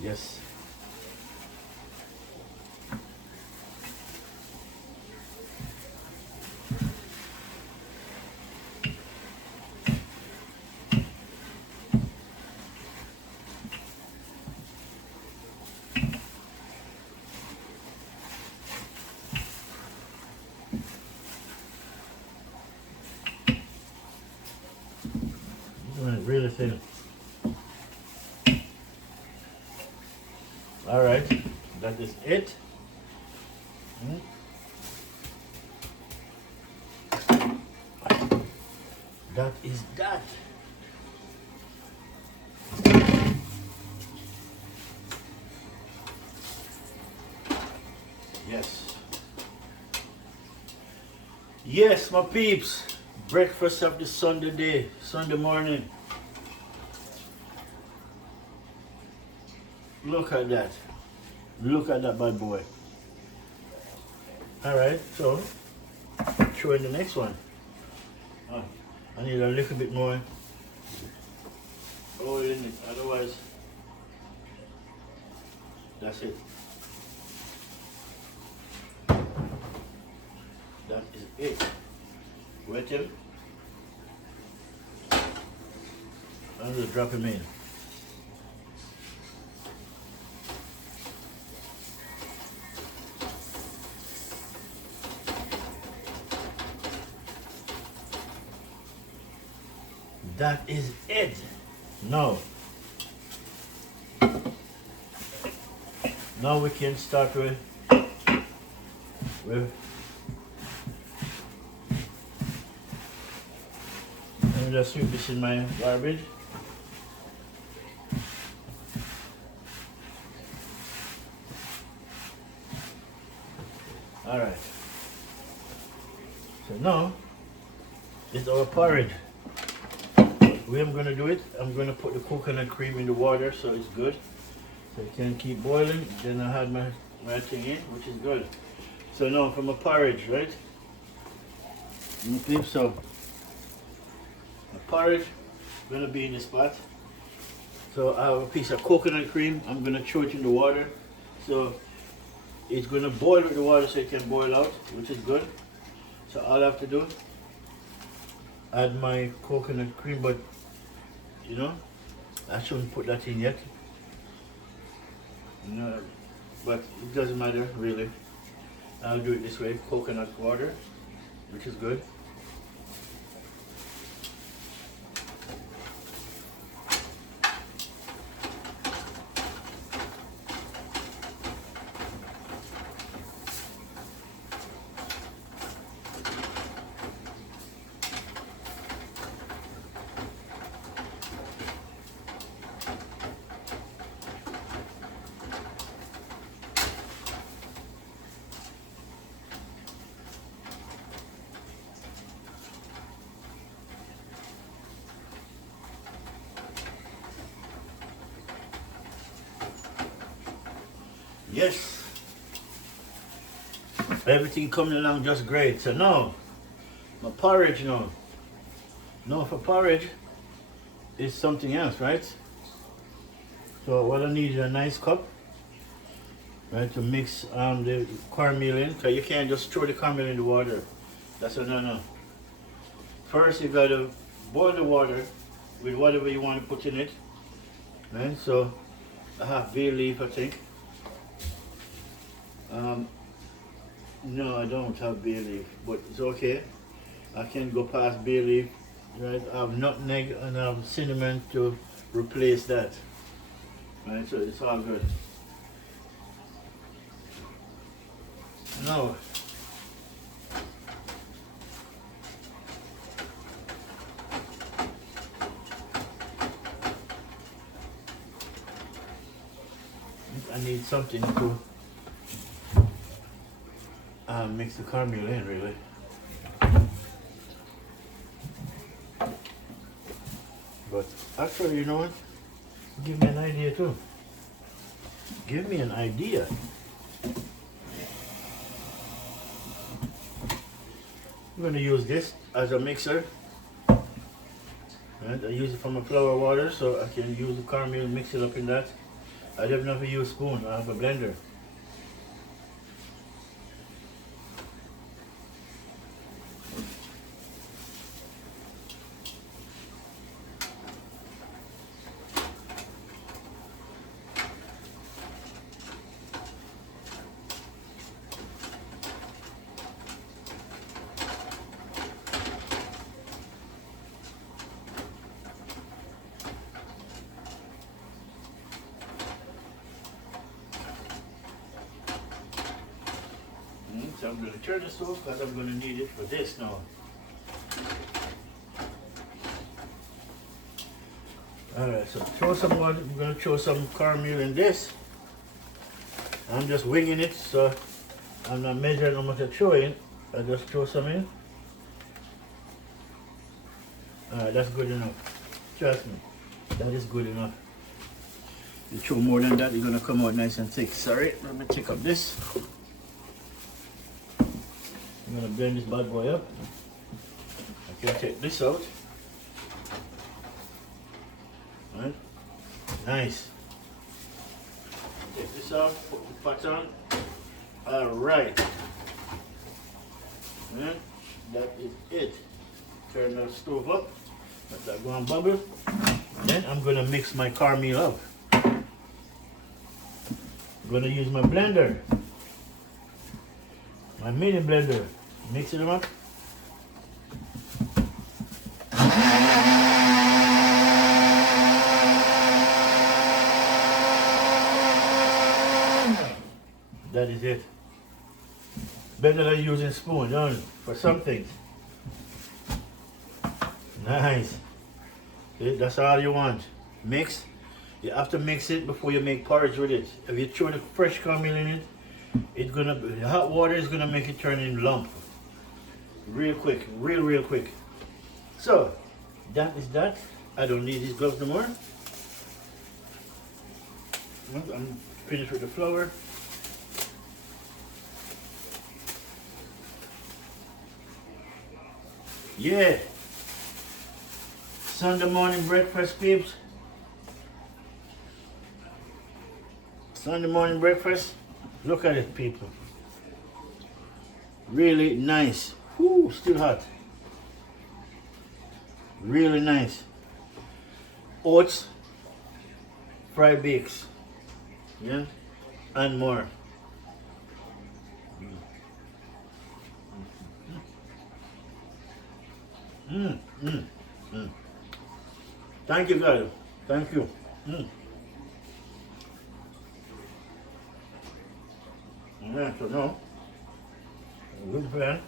Yes. Really thin. All right, that is it. That is that. Yes. Yes, my peeps. Breakfast of the Sunday day, Sunday morning. Look at that. Look at that bad boy. Alright, so throw in the next one. Oh, I need a little bit more oil in it, otherwise that's it. That is it. Wet him. I'm just drop him in. That is it. Now we can start with and just sweep this in my garbage. Alright. So now it's our porridge. The way I'm going to do it, I'm going to put the coconut cream in the water so it's good. So it can keep boiling. Then I had my thing in, which is good. So now for my porridge, right? Okay, so my porridge is going to be in this pot. So I have a piece of coconut cream. I'm going to throw it in the water. So it's going to boil with the water so it can boil out, which is good. So all I have to do, add my coconut cream, but you know, I shouldn't put that in yet. No, but it doesn't matter really. I'll do it this way, coconut water, which is good. Yes, everything coming along just great. So now, my porridge now. Now for porridge, is something else, right? So what I need is a nice cup, right, to mix the cornmeal in. So you can't just throw the cornmeal in the water. That's a no-no. First you gotta boil the water with whatever you want to put in it. Right, so I have bay leaf, I think. No, I don't have bay leaf, but it's okay. I can go past bay leaf. Right, I have nutmeg and I have cinnamon to replace that. Right, so it's all good. Now, I need something to mix the cornmeal in, really. But actually, you know what? Give me an idea too. Give me an idea. I'm going to use this as a mixer. Right? I use it for my flour water, so I can use the cornmeal and mix it up in that. I don't have to use a spoon. I have a blender. So I'm going to turn this off because I'm going to need it for this now. Alright, so I'm going to throw some cornmeal in this. I'm just winging it, so I'm not measuring how much I throw in. I just throw some in. Alright, that's good enough. Trust me, that is good enough. You throw more than that, you're going to come out nice and thick. Sorry, let me take up this. I'm going to blend this bad boy up. I can take this out. Right. Nice. Take this off, put the pot on. Alright. Right. That is it. Turn the stove up. Let that go and bubble. Then I'm going to mix my cornmeal up. I'm going to use my blender. My mini blender. Mix it up. That is it. Better than using spoon, don't it? For some things. Nice. See, that's all you want. Mix. You have to mix it before you make porridge with it. If you throw the fresh cornmeal in it, the hot water is gonna make it turn in lump. Real quick, real quick. So, that is that. I don't need these gloves no more. I'm finished with the flour. Yeah. Sunday morning breakfast, peeps. Sunday morning breakfast. Look at it, people. Really nice. Whoo, still hot. Really nice. Oats, fried bakes, yeah, and more. Thank you, guys. Thank you. Yeah, so no. Good plan.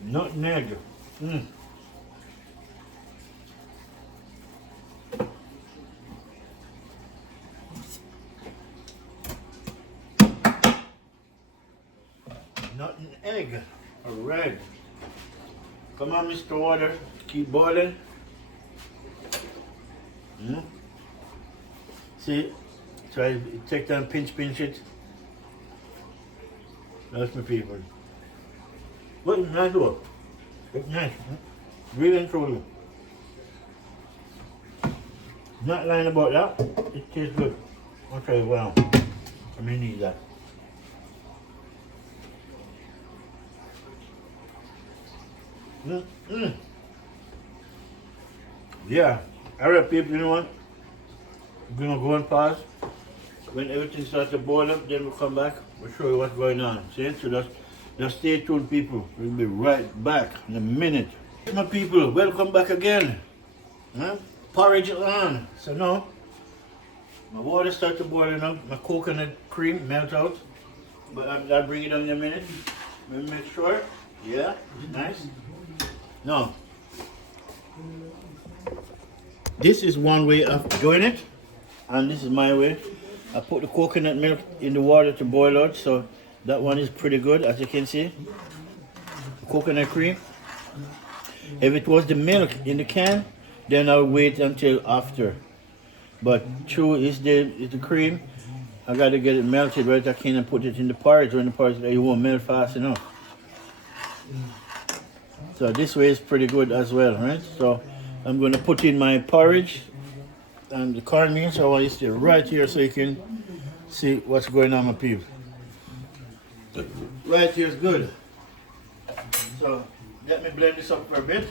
Nutmeg. Nut and egg. Alright. Come on, Mr. Water. Keep boiling. See? Try to take that and pinch it. That's my people. What is nice though? It's nice. Really and truly. Not lying about that. It tastes good. I'll tell you well. I may need that. Yeah. Alright people, you know what? We're gonna go and pause. When everything starts to boil up, then we'll come back. We'll show you what's going on. See? So just stay tuned, people. We'll be right back in a minute. My people, welcome back again. Porridge on. So now, my water starts to boil up. My coconut cream melt out. but I'll bring it on in a minute. Let me make sure. Yeah, it's nice. Now, this is one way of doing it, and this is my way. I put the coconut milk in the water to boil out, so that one is pretty good, as you can see. Coconut cream. If it was the milk in the can, then I'll wait until after. But true is the cream. I gotta get it melted right. I can't put it in the porridge, or in the porridge it won't melt fast enough. So this way is pretty good as well, right? So I'm gonna put in my porridge and the cornmeal. So I want you to stay right here so you can see what's going on, my people. Right here is good. So let me blend this up for a bit.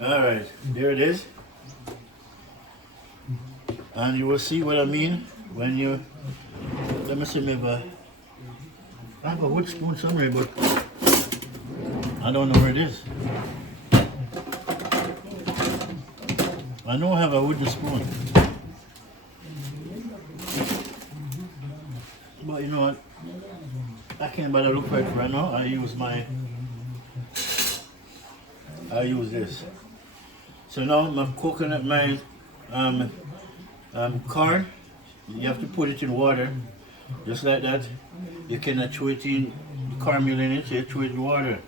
Alright, there it is. And you will see what I mean when you, let me see if I have a wood spoon somewhere, but I don't know where it is. I know I have a wooden spoon. But you know what? I can't bother look for it right now. I use this. So now my coconut, my corn, you have to put it in water, just like that. You cannot throw it in the cornmeal in it, so you throw it in water.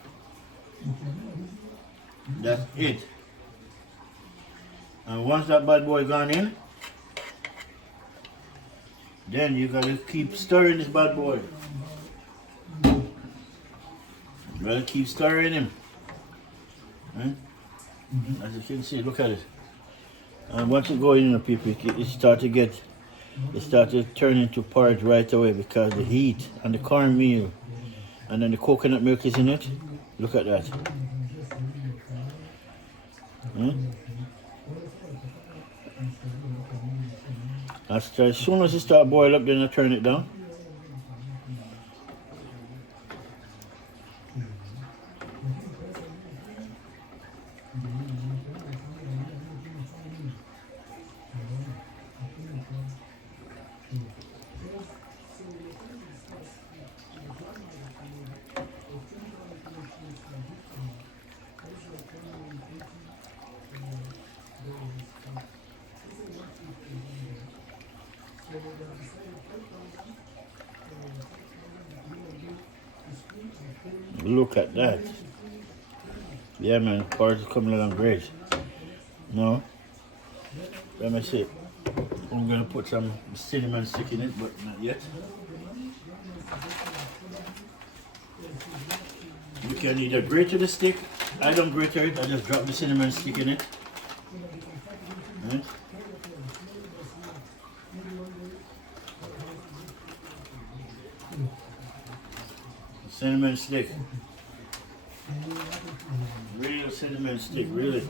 That's it. And once that bad boy gone in, then you gotta keep stirring this bad boy. You gotta keep stirring him. Right? As you can see, look at it. And once it goes in, people, it start to turn into porridge right away because the heat and the cornmeal and then the coconut milk is in it. Look at that. As soon as it start boil up, then I turn it down. Look at that. Yeah, man, porridge is coming along great. No, let me see. I'm gonna put some cinnamon stick in it, but not yet. You can either grate the stick. I don't grate it. I just drop the cinnamon stick in it. Right? Cinnamon stick. Real cinnamon stick, really.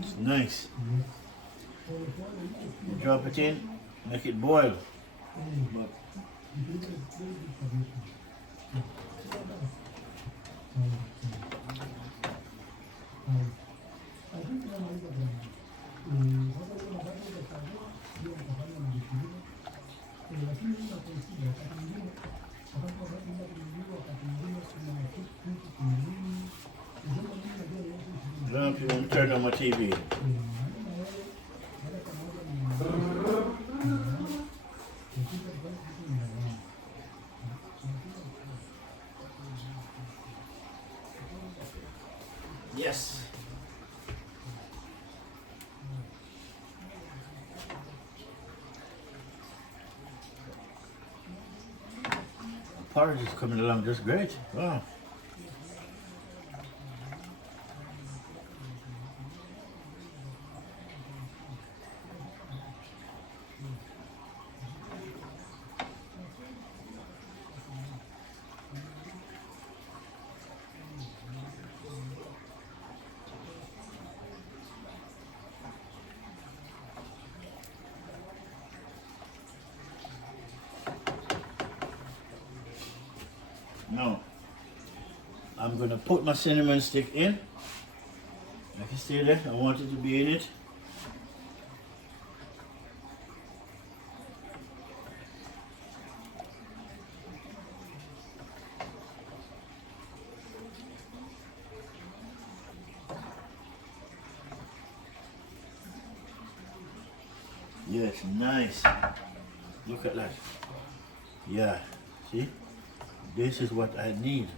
It's nice. You drop it in, make it boil. I don't know if you want to turn on my TV. Yes. The porridge is coming along just great. Wow. Now, I'm going to put my cinnamon stick in. I can see that. I want it to be in it. Yes, nice. Look at that. Yeah, see? This is what I need.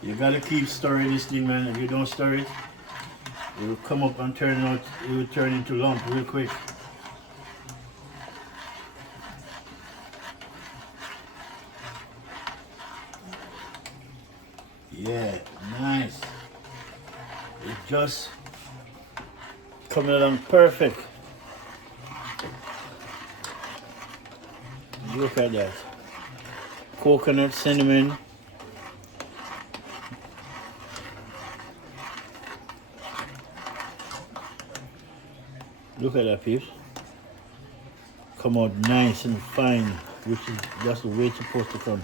You gotta keep stirring this thing, man. If you don't stir it, it will come up and turn out, it will turn into lump real quick. Yeah, nice. It just coming along perfect. Look at that. Coconut, cinnamon. Look at that, peeps. Come out nice and fine, which is just the way it's supposed to come.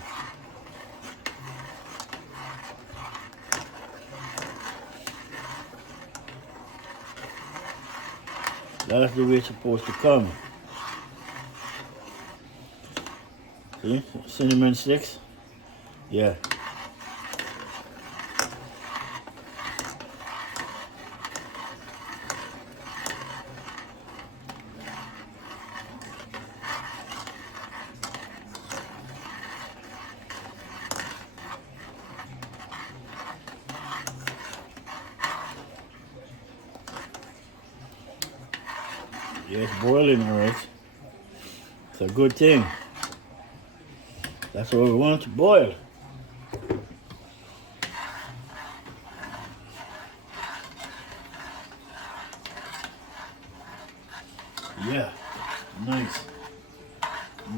That's the way it's supposed to come. See? Cinnamon sticks. Yeah. Yeah, it's boiling, all right. It's a good thing. That's what we want to boil. Yeah, nice,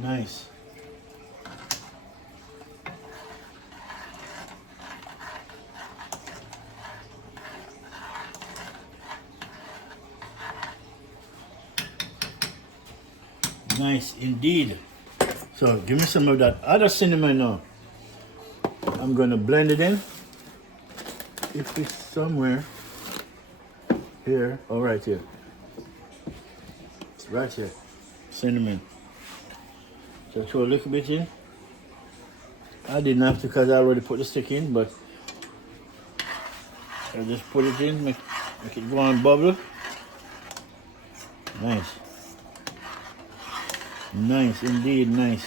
nice. Nice indeed. So give me some of that other cinnamon now. I'm gonna blend it in. If it's somewhere here, oh right here. It's right here. Cinnamon. So throw a little bit in. I didn't have to because I already put the stick in, but I just put it in, make it go on bubble. Nice. Nice, indeed, nice.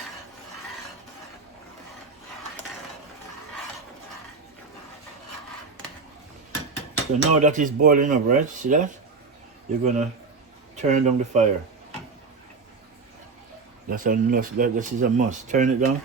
So now that is boiling up, right? See that? You're gonna turn down the fire. This is a must. Turn it down.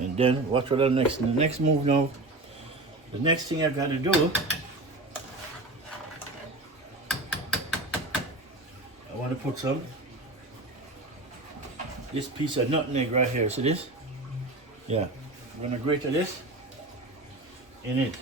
And then watch what the next move now. The next thing I gotta do, I wanna put this piece of nutmeg right here. See this? Yeah. I'm gonna grate this in it.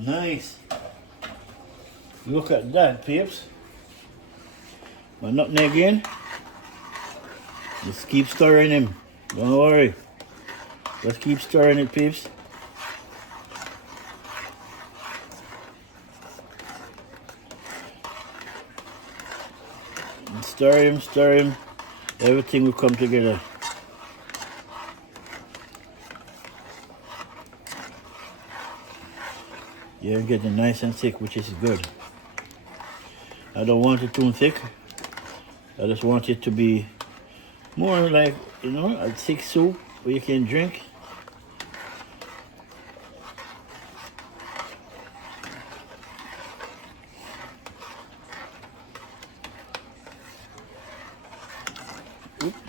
Nice. Look at that, peeps. My nutmeg in. Just keep stirring him. Don't worry. Just keep stirring it, peeps. And stir him, stir him. Everything will come together. You're getting nice and thick, which is good. I don't want it too thick. I just want it to be more like, you know, a thick soup where you can drink.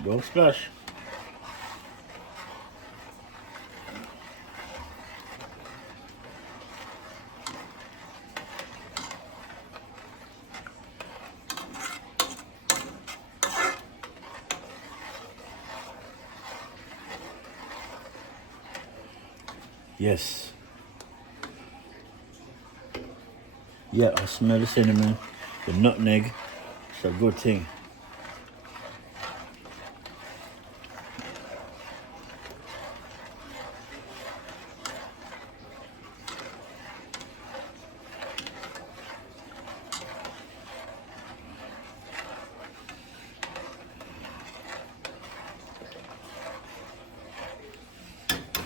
Don't splash. Yes. Yeah, I smell the cinnamon, the nutmeg. It's a good thing.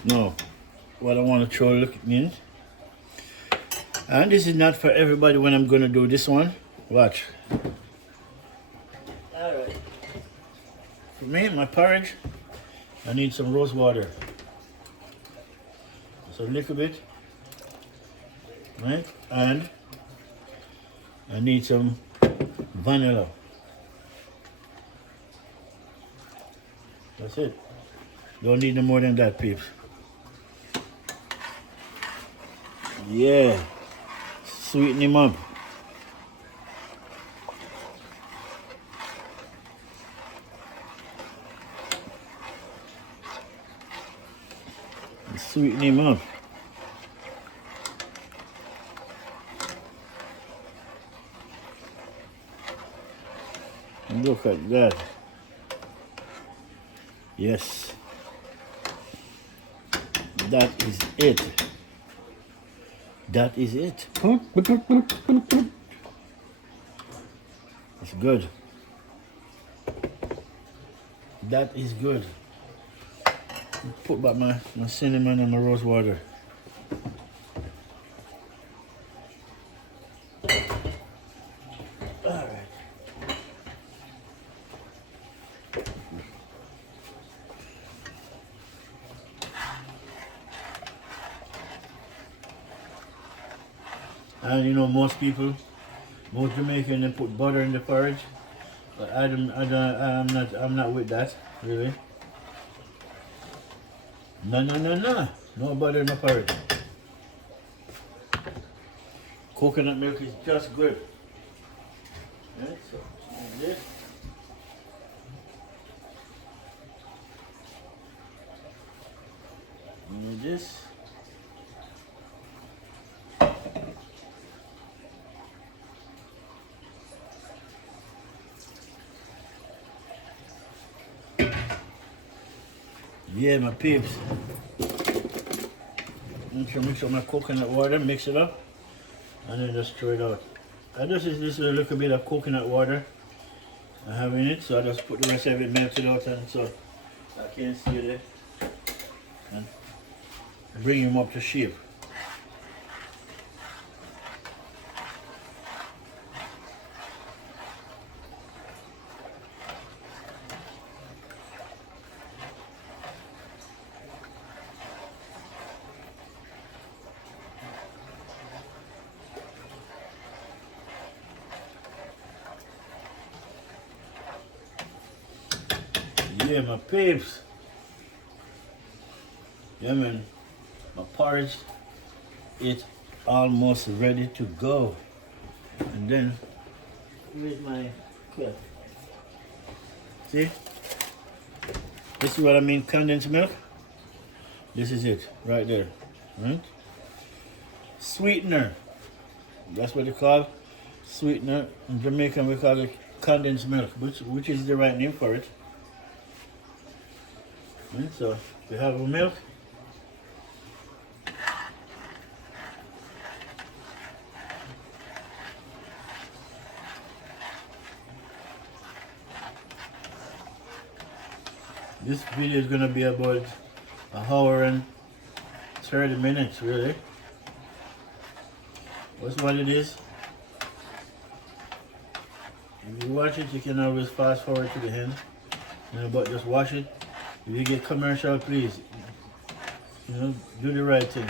No, what I want to throw look in. And this is not for everybody when I'm gonna do this one. Watch. Alright. For me, my porridge, I need some rose water. So a little bit. Right? And I need some vanilla. That's it. Don't need no more than that, peeps. Yeah. Sweeten him up. Sweeten him up. Look at that. Yes. That is it. That is it. That's good. That is good. Put back my cinnamon and my rose water. Alright. And you know, most people, most Jamaican, they put butter in the porridge. But I'm not with that, really. No. No butter in my porridge. Coconut milk is just good. Right, so like this. Like this. Yeah, my peeps. Mix up my coconut water, mix it up, and then just throw it out. I just use this little bit of coconut water I have in it, so I just put the rest of it melted out, and so I can see it and bring him up to shape. Yeah, my peeps. Yeah, man. My porridge is almost ready to go. And then, where's my cup? See? This is what I mean, condensed milk. This is it, right there. Right? Sweetener. That's what they call sweetener. In Jamaican, we call it condensed milk, which is the right name for it. Right? So, we have a milk. This video is going to be about an hour and 30 minutes, really. That's what it is. If you watch it, you can always fast forward to the end. But just watch it. If you get commercial, please, do the right thing.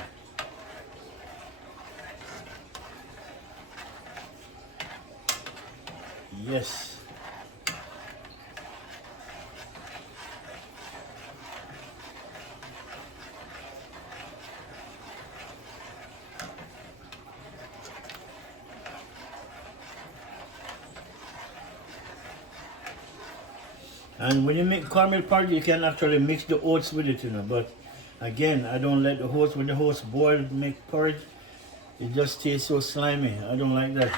Yes. And when you make cornmeal porridge, you can actually mix the oats with it, you know. But again, I don't let the oats, when the oats boil, make porridge, it just tastes so slimy. I don't like that.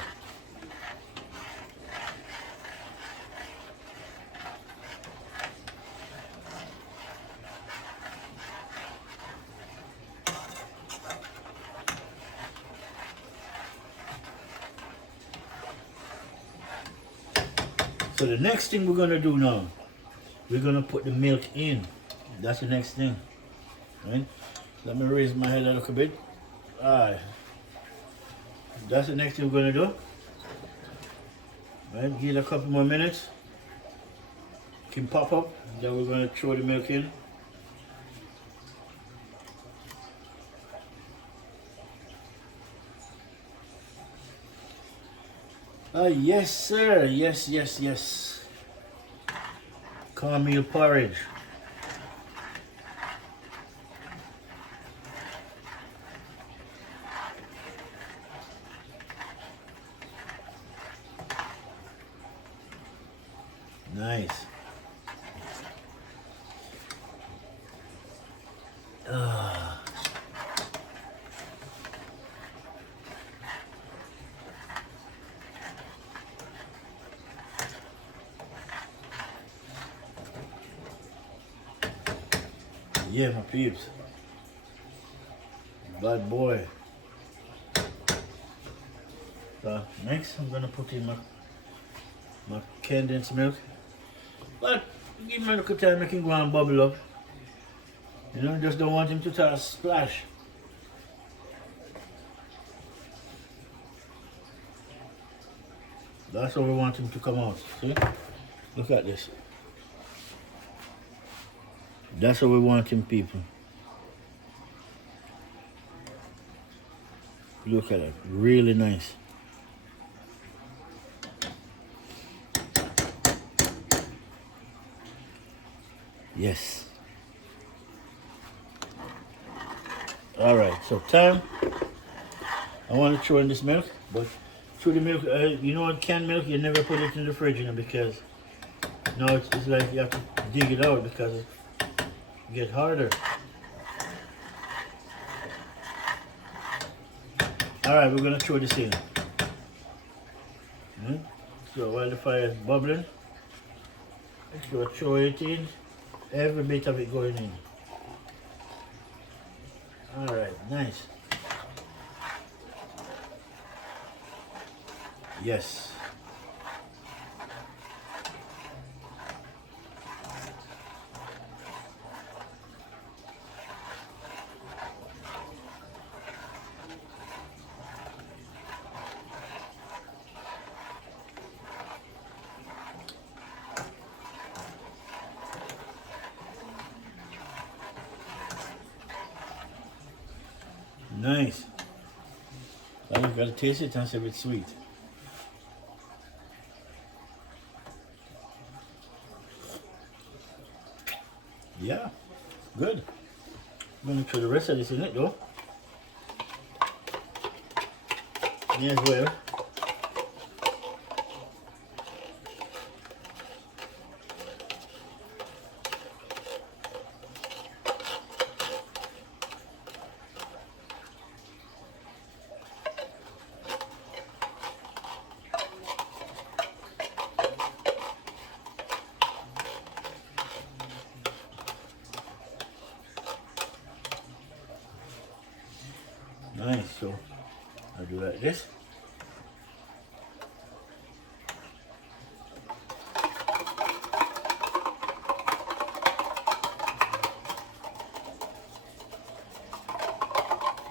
So the next thing we're gonna do now, we're gonna put the milk in. That's the next thing. Right? Let me raise my head a little bit. Alright. That's the next thing we're gonna do. Right, give it a couple more minutes. It can pop up. Then we're gonna throw the milk in. Yes sir, yes. Cornmeal porridge. Nice. Yeah, my peeps. Bad boy. So next I'm gonna put in my condensed milk. But give him a little time, I can go and bubble up. You know, just don't want him to start splash. That's how we want him to come out. See? Look at this. That's how we want him, people. Look at it. Really nice. Yes. Alright, so time. I want to throw in this milk, but through the milk, you know what, canned milk, you never put it in the fridge, you know, because now it's like you have to dig it out because it gets harder. Alright, we're going to throw this in. So while the fire is bubbling, so throw it in, every bit of it going in. Alright, nice. Yes. Nice. Now you've got to taste it and see if it's sweet. Yeah, good. I'm going to throw the rest of this in it though. Me as well. Nice, so I'll do like this.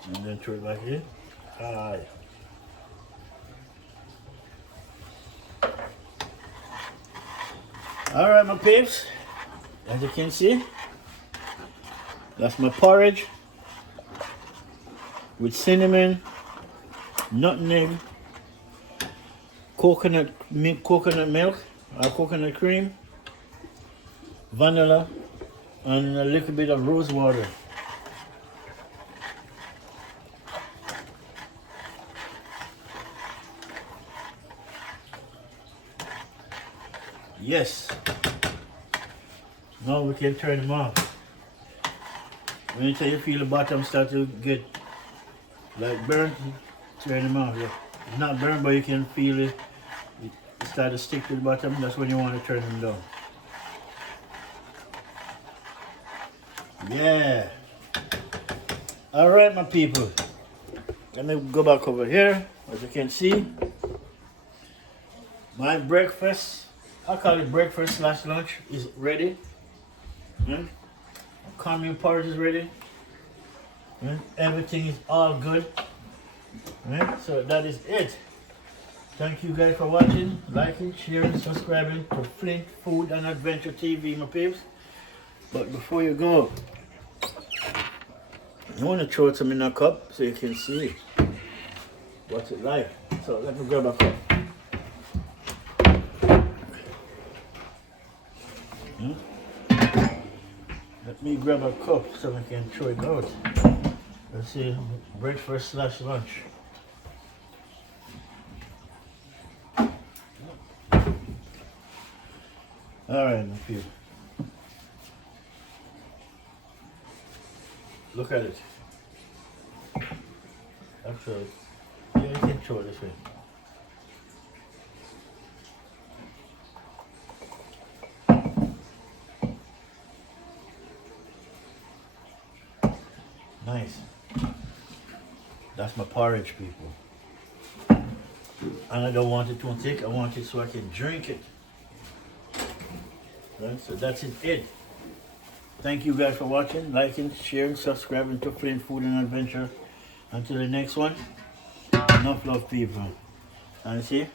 And then throw it back in. Hi. Alright my peeps, as you can see, that's my porridge with cinnamon, nutmeg, coconut milk or coconut cream, vanilla, and a little bit of rose water. Yes. Now we can turn them off. When you feel the bottom start to get like burnt, turn them off. Yeah. It's not burnt, but you can feel it. It start to stick to the bottom. That's when you want to turn them down. Yeah. All right, my people. Let me go back over here. As you can see, my breakfast, I call it breakfast slash lunch, is ready. Cornmeal porridge is ready. Everything is all good. So that is it. Thank you guys for watching, liking, sharing, subscribing to Flint Food and Adventure TV, my peeps. But before you go, I want to throw some in a cup so you can see what's it like. So let me grab a cup. Let me grab a cup so I can throw it out. Let's see, breakfast slash lunch. Alright, my people. Look at it. Actually, yeah, you can throw it this way. Nice. That's my porridge, people. And I don't want it too thick. I want it so I can drink it. Right, so that's it. Thank you guys for watching, liking, sharing, subscribing to Flint Food and Adventure. Until the next one, enough love, people. And see,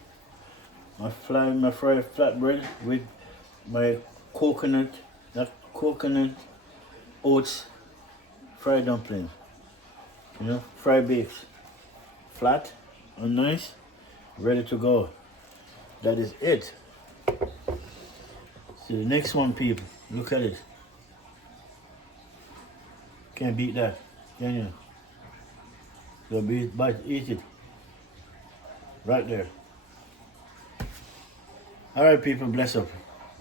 my fried flatbread with my coconut oats fried dumpling. Fried bakes, flat and nice, ready to go. That is it. See the next one, people. Look at it. Can't beat that, can you? So eat it. Right there. Alright, people, bless up.